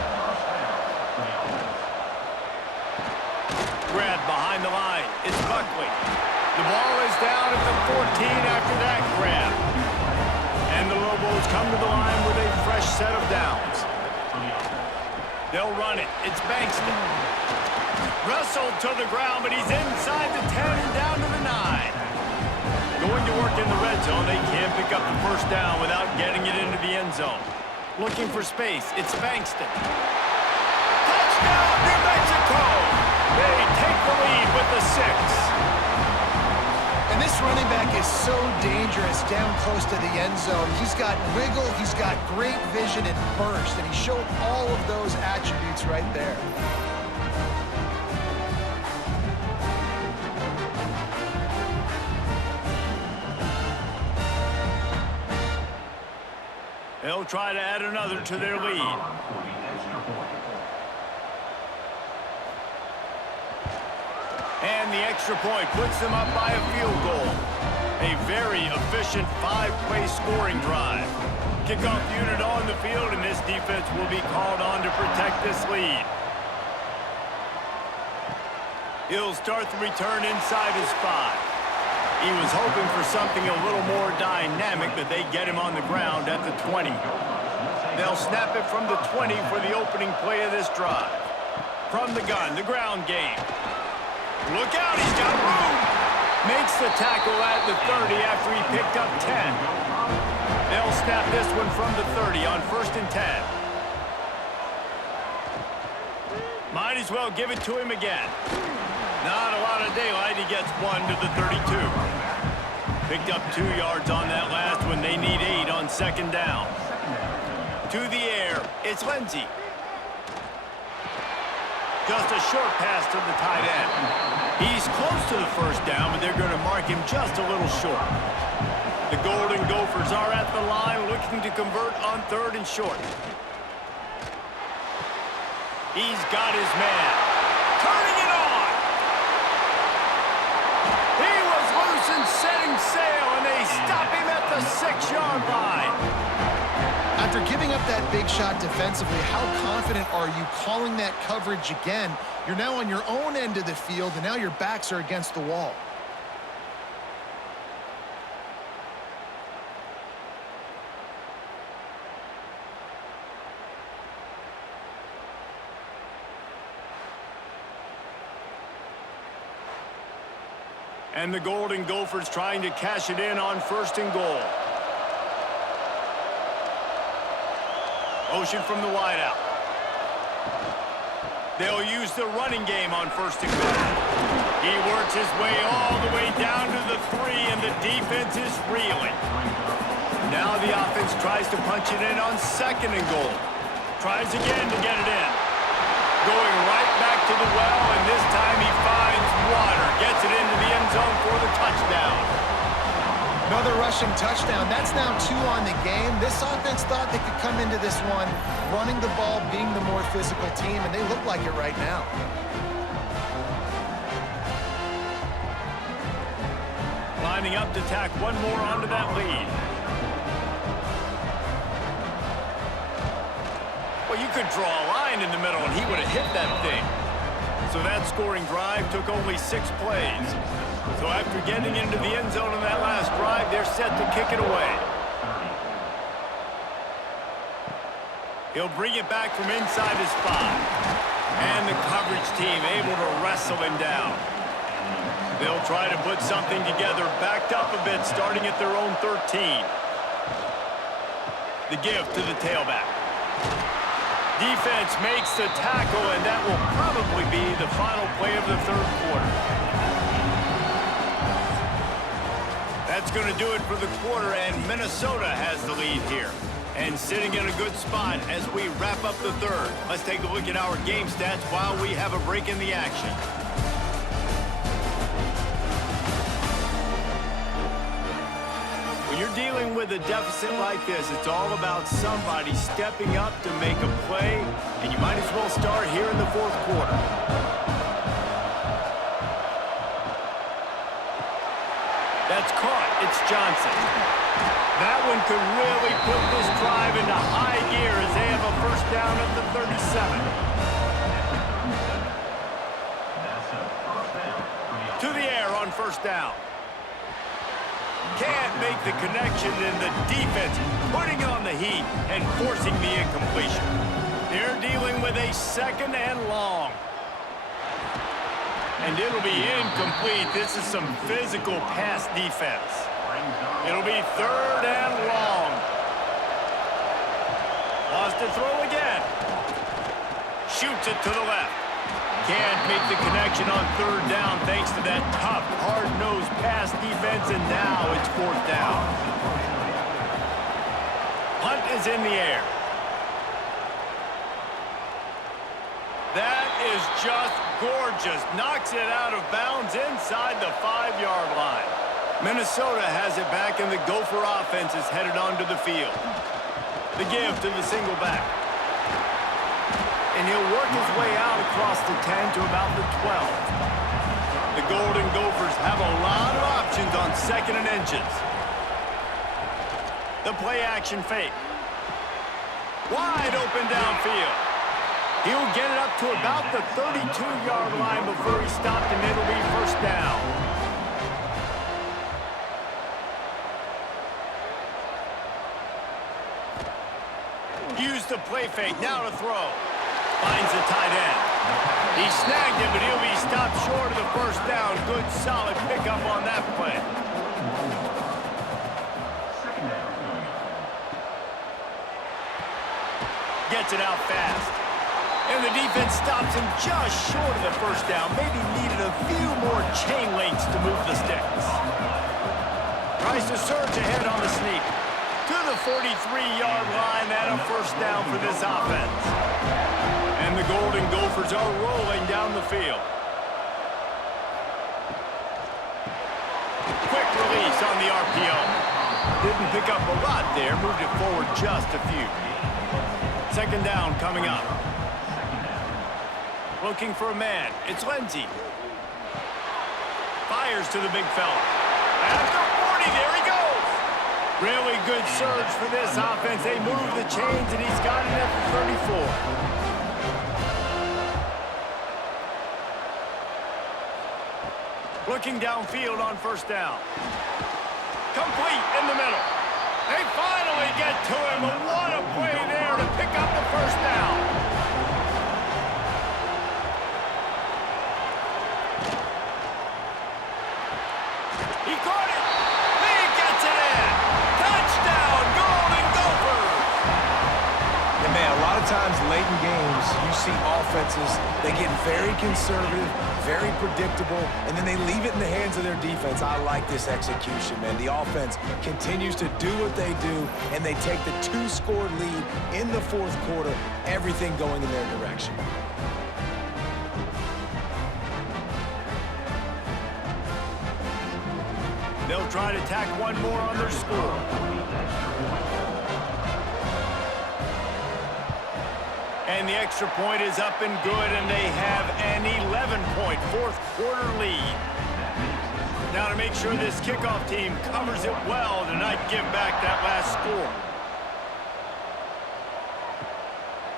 Grab behind the line. It's Buckley. The ball is down at the 14 after that grab. And the Lobos come to the line with a fresh set of downs. They'll run it. It's Bankston. Wrestled to the ground, but he's inside the 10 and down to the 9. Going to work in the red zone. They can't pick up the first down without getting it into the end zone. Looking for space. It's Bankston. Touchdown, New Mexico! They take the lead with the 6. And this running back is so dangerous down close to the end zone. He's got wiggle, he's got great vision and burst, and he showed all of those attributes right there. They'll try to add another to their lead. And the extra point puts them up by a field goal. A very efficient 5-play scoring drive. Kickoff unit on the field, and this defense will be called on to protect this lead. He'll start the return inside his 5. He was hoping for something a little more dynamic, but they get him on the ground at the 20. They'll snap it from the 20 for the opening play of this drive. From the gun, the ground game. Look out, he's got room! Makes the tackle at the 30 after he picked up 10. They'll snap this one from the 30 on 1st and 10. Might as well give it to him again. Not a lot of daylight. He gets 1 to the 32. Picked up 2 yards on that last one. They need 8 on 2nd down. To the air, it's Lindsey. Just a short pass to the tight end. He's close to the 1st down, but they're going to mark him just a little short. The Golden Gophers are at the line looking to convert on 3rd and short. He's got his man. Turning it on! He was loose and setting sail, and they stop him at the 6-yard line. After giving up that big shot defensively, how confident are you calling that coverage again? You're now on your own end of the field, and now your backs are against the wall. And the Golden Gophers trying to cash it in on 1st and goal. Motion from the wideout. They'll use the running game on 1st and goal. He works his way all the way down to the 3, and the defense is reeling. Now the offense tries to punch it in on 2nd and goal. Tries again to get it in. Going right back to the well, and this time he finds water. Gets it into the end zone for the touchdown. Another rushing touchdown. That's now 2 on the game. This offense thought they could come into this one running the ball, being the more physical team, and they look like it right now. Lining up to tack one more onto that lead. Well, you could draw a line in the middle, and he would have hit that thing. So that scoring drive took only 6 plays. So after getting into the end zone on that last drive, they're set to kick it away. He'll bring it back from inside his 5. And the coverage team able to wrestle him down. They'll try to put something together, backed up a bit, starting at their own 13. The give to the tailback. Defense makes the tackle, and that will probably be the final play of the 3rd quarter. That's going to do it for the quarter, and Minnesota has the lead here. And sitting in a good spot as we wrap up the 3rd. Let's take a look at our game stats while we have a break in the action. When you're dealing with a deficit like this, it's all about somebody stepping up to make a play, and you might as well start here in the 4th quarter. That's caught. It's Johnson. That one could really put this drive into high gear as they have a 1st down at the 37. To the air on 1st down. Can't make the connection, and the defense putting on the heat and forcing the incompletion. They're dealing with a 2nd and long. And it'll be incomplete. This is some physical pass defense. It'll be 3rd and long. Lost to throw again. Shoots it to the left. Can't make the connection on 3rd down thanks to that tough, hard-nosed pass defense, and now it's 4th down. Punt is in the air. That is just gorgeous. Knocks it out of bounds inside the 5-yard line. Minnesota has it back, and the Gopher offense is headed onto the field. The give to the single back. And he'll work his way out across the 10 to about the 12. The Golden Gophers have a lot of options on 2nd and inches. The play action fake. Wide open downfield. He'll get it up to about the 32-yard line before he stopped, and it'll be first down. Use the play fake, now to throw. Finds the tight end. He snagged it, but he'll be stopped short of the first down. Good, solid pickup on that play. Gets it out fast. And the defense stops him just short of the first down. Maybe needed a few more chain links to move the sticks. Tries to surge ahead on the sneak. To the 43-yard line and a first down for this offense. And the Golden Gophers are rolling down the field. Quick release on the RPO. Didn't pick up a lot there. Moved it forward just a few. 2nd down coming up. Looking for a man. It's Lindsey. Fires to the big fella. After 40, there he goes. Really good surge for this offense. They move the chains, and he's got it at the 34. Looking downfield on first down. Complete in the middle. They finally get to him. But what a play there to pick up the first down. He caught it. He gets it in. Touchdown, Golden Gophers. And man, a lot of times late in games, you see offenses, they get very conservative, very predictable, and then they leave it in the hands of their defense. I like this execution, man. The offense continues to do what they do, and they take the 2-score lead in the 4th quarter, everything going in their direction. They'll try to tack one more on their score. And the extra point is up and good, and they have an 11-point 4th quarter lead. Now to make sure this kickoff team covers it well to not give back that last score.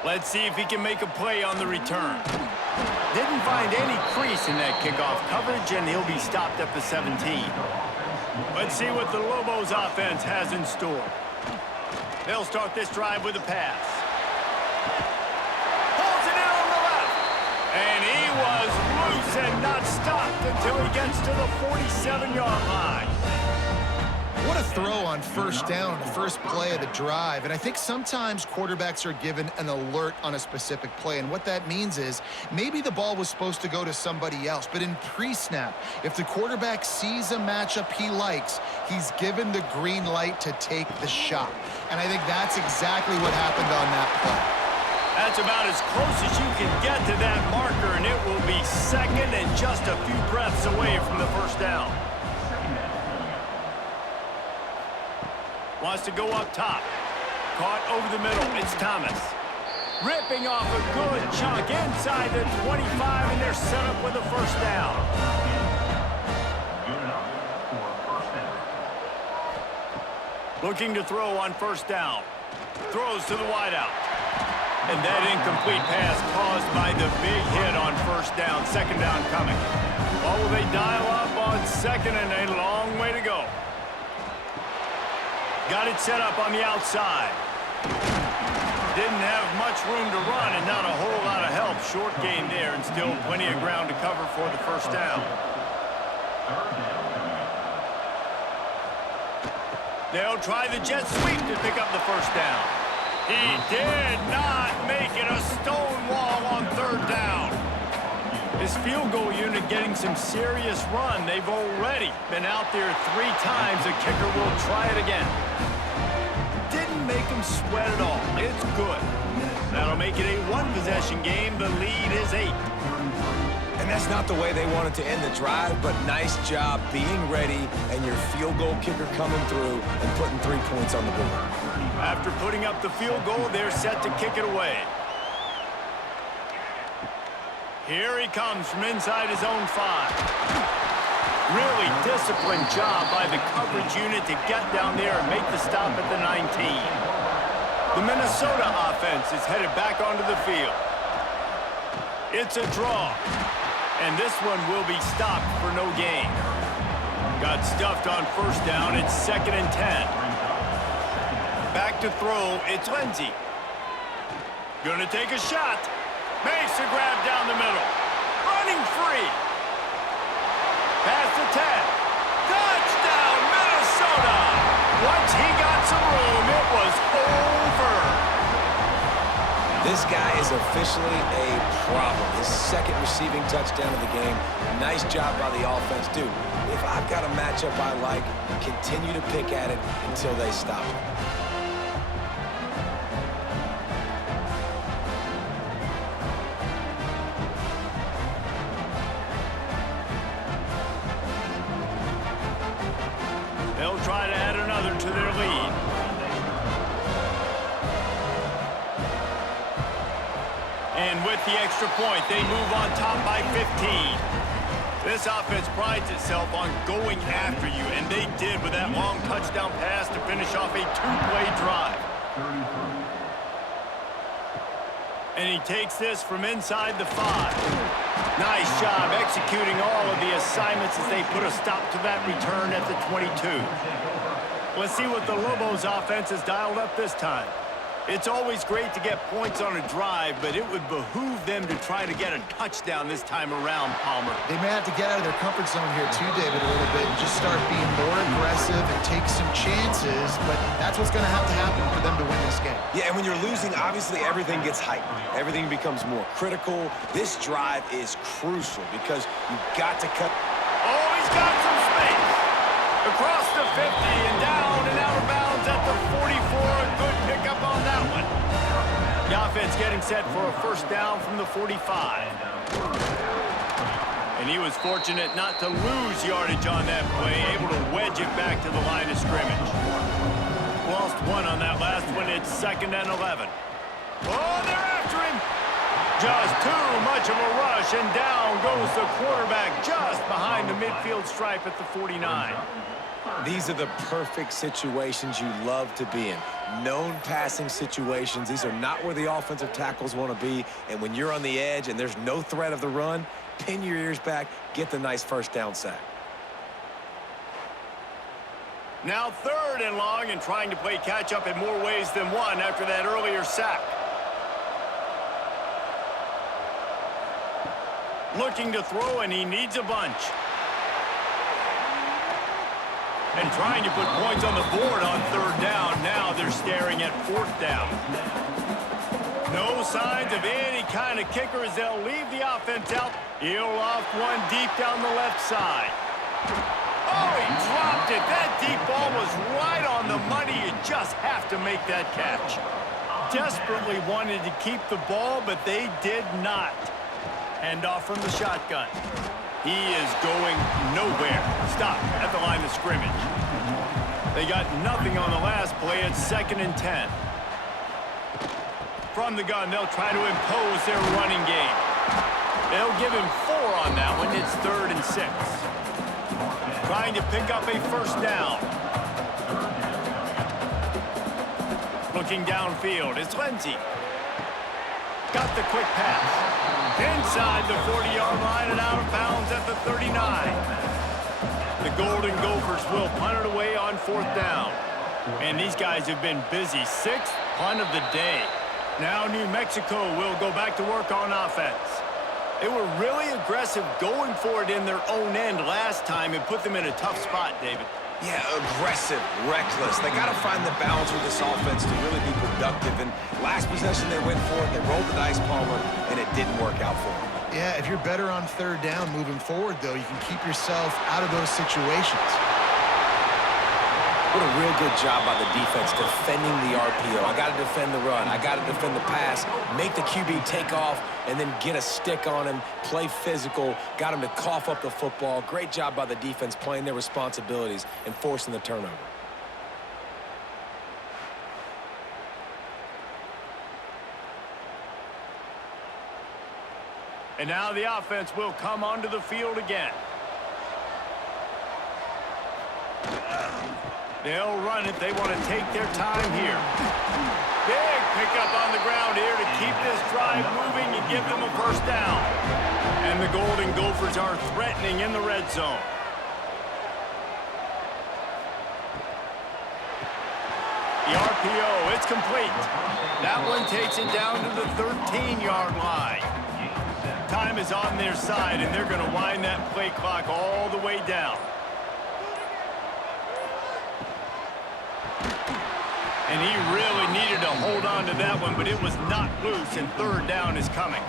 Let's see if he can make a play on the return. Didn't find any crease in that kickoff coverage, and he'll be stopped at the 17. Let's see what the Lobos offense has in store. They'll start this drive with a pass. Pulls it in on the left. And he was loose and not stopped until he gets to the 47-yard line. What a throw on first down, the first play of the drive. And I think sometimes quarterbacks are given an alert on a specific play. And what that means is maybe the ball was supposed to go to somebody else. But in pre-snap, if the quarterback sees a matchup he likes, he's given the green light to take the shot. And I think that's exactly what happened on that play. That's about as close as you can get to that marker, and it will be 2nd and just a few breaths away from the first down. Wants to go up top. Caught over the middle. It's Thomas. Ripping off a good chunk inside the 25, and they're set up with a first down. Good enough for first down. Looking to throw on first down. Throws to the wideout. And that incomplete pass caused by the big hit on first down. 2nd down coming. What will they dial up on 2nd, and a long way to go. Got it set up on the outside. Didn't have much room to run and not a whole lot of help. Short gain there and still plenty of ground to cover for the first down. They'll try the jet sweep to pick up the first down. He did not make it a stone wall on 3rd down. His field goal unit getting some serious run. They've already been out there 3 times. The kicker will try it again. Didn't make him sweat at all. It's good. That'll make it a 1-possession game. The lead is 8. And that's not the way they wanted to end the drive, but nice job being ready and your field goal kicker coming through and putting 3 points on the board. After putting up the field goal, they're set to kick it away. Here he comes from inside his own 5. Really disciplined job by the coverage unit to get down there and make the stop at the 19. The Minnesota offense is headed back onto the field. It's a draw. And this one will be stopped for no gain. Got stuffed on first down. It's 2nd and 10. Back to throw. It's Lindsey. Gonna take a shot. Makes a grab down the middle. Running free. Pass to 10. Touchdown, Minnesota! Once he got some room, it was over. This guy is officially a problem. His 2nd receiving touchdown of the game. Nice job by the offense. Dude, if I've got a matchup I like, continue to pick at it until they stop it. They'll try to add another to their lead. And with the extra point, they move on top by 15. This offense prides itself on going after you, and they did with that long touchdown pass to finish off a 2-play drive. And he takes this from inside the 5. Nice job executing all of the assignments as they put a stop to that return at the 22. Let's see what the Lobos offense has dialed up this time. It's always great to get points on a drive, but it would behoove them to try to get a touchdown this time around, Palmer. They may have to get out of their comfort zone here too, David, a little bit and just start being more aggressive and take some chances, but that's what's going to have to happen for them to win this game. Yeah, and when you're losing, obviously everything gets heightened. Everything becomes more critical. This drive is crucial because you've got to cut. Oh, he's got some space. Across the 50 and down and out of bounds at the 44. A good pickup on that one. The offense getting set for a first down from the 45. And he was fortunate not to lose yardage on that play, able to wedge it back to the line of scrimmage. Lost one on that last one. It's 2nd and 11. Oh, they're after him. Just too much of a rush, and down goes the quarterback just behind the midfield stripe at the 49. These are the perfect situations you love to be in. Known passing situations. These are not where the offensive tackles want to be. And when you're on the edge and there's no threat of the run, pin your ears back, get the nice first down sack. Now 3rd and long, and trying to play catch-up in more ways than one after that earlier sack. Looking to throw, and he needs a bunch. And trying to put points on the board on 3rd down. Now they're staring at 4th down. No signs of any kind of kicker as they'll leave the offense out. He'll off one deep down the left side. Oh, he dropped it. That deep ball was right on the money. You just have to make that catch. Desperately wanted to keep the ball, but they did not. Hand off from the shotgun. He is going nowhere. Stop at the line of scrimmage. They got nothing on the last play. It's 2nd and 10. From the gun, they'll try to impose their running game. They'll give him 4 on that one. It's 3rd and 6. Trying to pick up a first down. Looking downfield, it's Lindsey. Got the quick pass. Inside the 40-yard line and out of bounds at the 39. The Golden Gophers will punt it away on 4th down. And these guys have been busy. 6th punt of the day. Now New Mexico will go back to work on offense. They were really aggressive going for it in their own end last time and put them in a tough spot, David. Yeah, aggressive, reckless. They got to find the balance with this offense to really be productive. And last possession they went for it. They rolled the dice, Palmer, and it didn't work out for them. Yeah, if you're better on 3rd down moving forward, though, you can keep yourself out of those situations. What a real good job by the defense defending the RPO. I got to defend the run. I got to defend the pass, make the QB take off, and then get a stick on him, play physical, got him to cough up the football. Great job by the defense playing their responsibilities and forcing the turnover. And now the offense will come onto the field again. They'll run it. They want to take their time here. Big pickup on the ground here to keep this drive moving and give them a first down. And the Golden Gophers are threatening in the red zone. The RPO, it's complete. That one takes it down to the 13-yard line. Time is on their side, and they're going to wind that play clock all the way down. And he really needed to hold on to that one, but it was knocked loose, and third down is coming.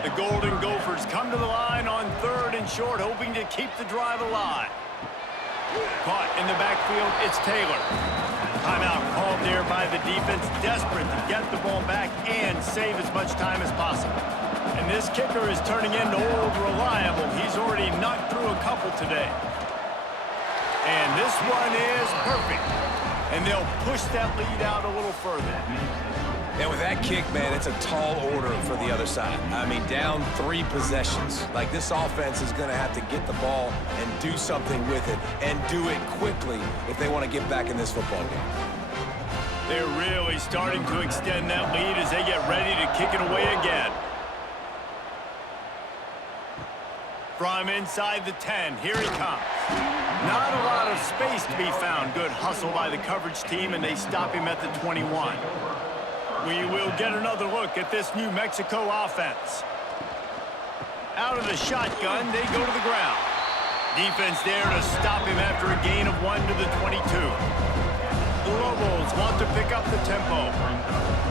The Golden Gophers come to the line on third and short, hoping to keep the drive alive. Caught in the backfield, it's Taylor. Timeout called there by the defense, desperate to get the ball back and save as much time as possible. And this kicker is turning into old reliable. He's already knocked through a couple today. And this one is perfect. And they'll push that lead out a little further. And with that kick, man, it's a tall order for the other side. I mean, down 3 possessions. Like, this offense is going to have to get the ball and do something with it, and do it quickly if they want to get back in this football game. They're really starting to extend that lead as they get ready to kick it away again. From inside the 10, here he comes. Not a lot of space to be found. Good hustle by the coverage team, and they stop him at the 21. We will get another look at this New Mexico offense. Out of the shotgun, they go to the ground. Defense there to stop him after a gain of 1 to the 22. The Lobos want to pick up the tempo.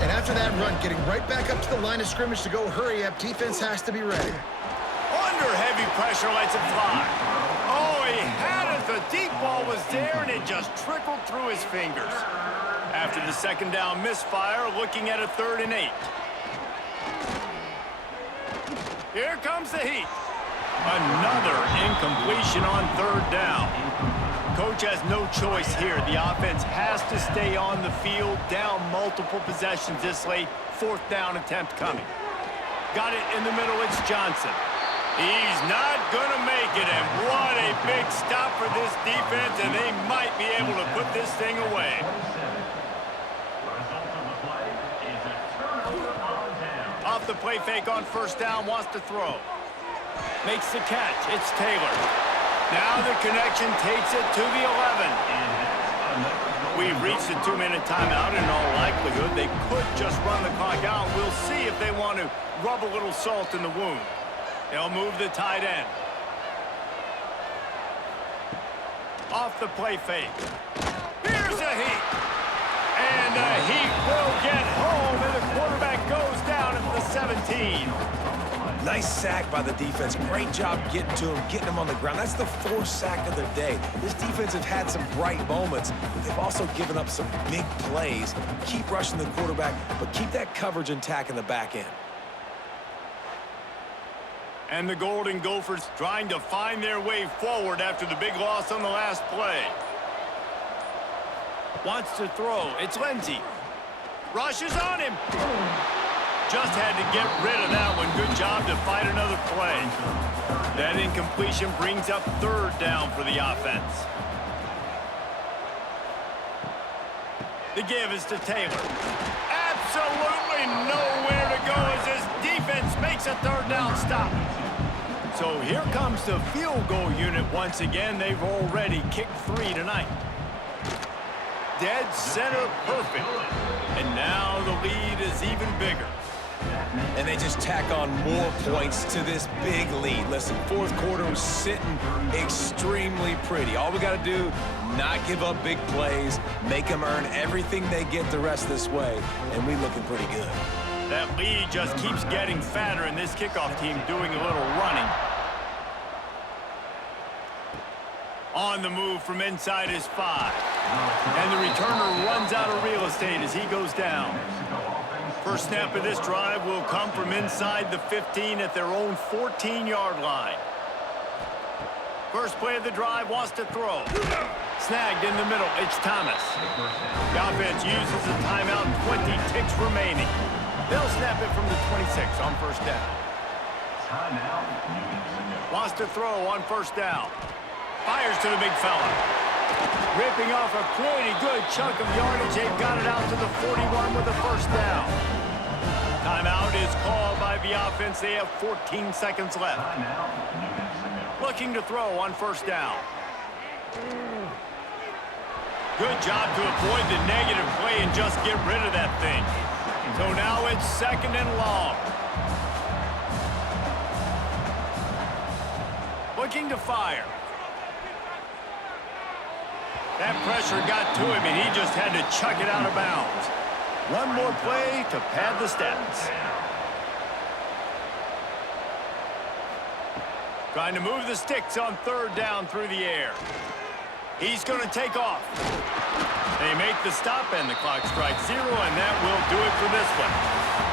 And after that run, getting right back up to the line of scrimmage to go hurry up, defense has to be ready. Under heavy pressure, lets it fly. Oh, he had it. The deep ball was there, and it just trickled through his fingers. After the second down misfire, looking at a 3rd and 8. Here comes the heat. Another incompletion on 3rd down. Coach has no choice here. The offense has to stay on the field, down multiple possessions this late. 4th down attempt coming. Got it in the middle, it's Johnson. He's not going to make it, and what a big stop for this defense, and they might be able to put this thing away. Off the play fake on 1st down, wants to throw. Makes the catch, it's Taylor. Now the connection takes it to the 11. We've reached the 2-minute timeout. In all likelihood, they could just run the clock out. We'll see if they want to rub a little salt in the wound. They'll move the tight end. Off the play fake. Here's a heat. And the heat will get home, and the quarterback goes down at the 17. Nice sack by the defense. Great job getting to him, getting him on the ground. That's the 4th sack of the day. This defense have had some bright moments, but they've also given up some big plays. Keep rushing the quarterback, but keep that coverage intact in the back end. And the Golden Gophers trying to find their way forward after the big loss on the last play. Wants to throw. It's Lindsey. Rushes on him. Just had to get rid of that one. Good job to fight another play. That incompletion brings up 3rd down for the offense. The give is to Taylor. Absolutely nowhere to go as this defense makes a 3rd down stop. So here comes the field goal unit once again. They've already kicked 3 tonight. Dead center perfect. And now the lead is even bigger. And they just tack on more points to this big lead. Listen, 4th quarter was sitting extremely pretty. All we got to do, not give up big plays, make them earn everything they get the rest this way, and we looking pretty good. That lead just keeps getting fatter, and this kickoff team doing a little running. On the move from inside his 5. And the returner runs out of real estate as he goes down. First snap of this drive will come from inside the 15 at their own 14-yard line. First play of the drive, wants to throw. Snagged in the middle, it's Thomas. The offense uses a timeout, 20 ticks remaining. They'll snap it from the 26 on 1st down. Wants to throw on 1st down. Fires to the big fella. Ripping off a pretty good chunk of yardage. They've got it out to the 41 with a first down. Timeout is called by the offense. They have 14 seconds left. Looking to throw on first down. Good job to avoid the negative play and just get rid of that thing. So now it's second and long. Looking to fire. That pressure got to him, and he just had to chuck it out of bounds. One more play to pad the stats. Trying to move the sticks on third down through the air. He's going to take off. They make the stop, and the clock strikes 0, and that will do it for this one.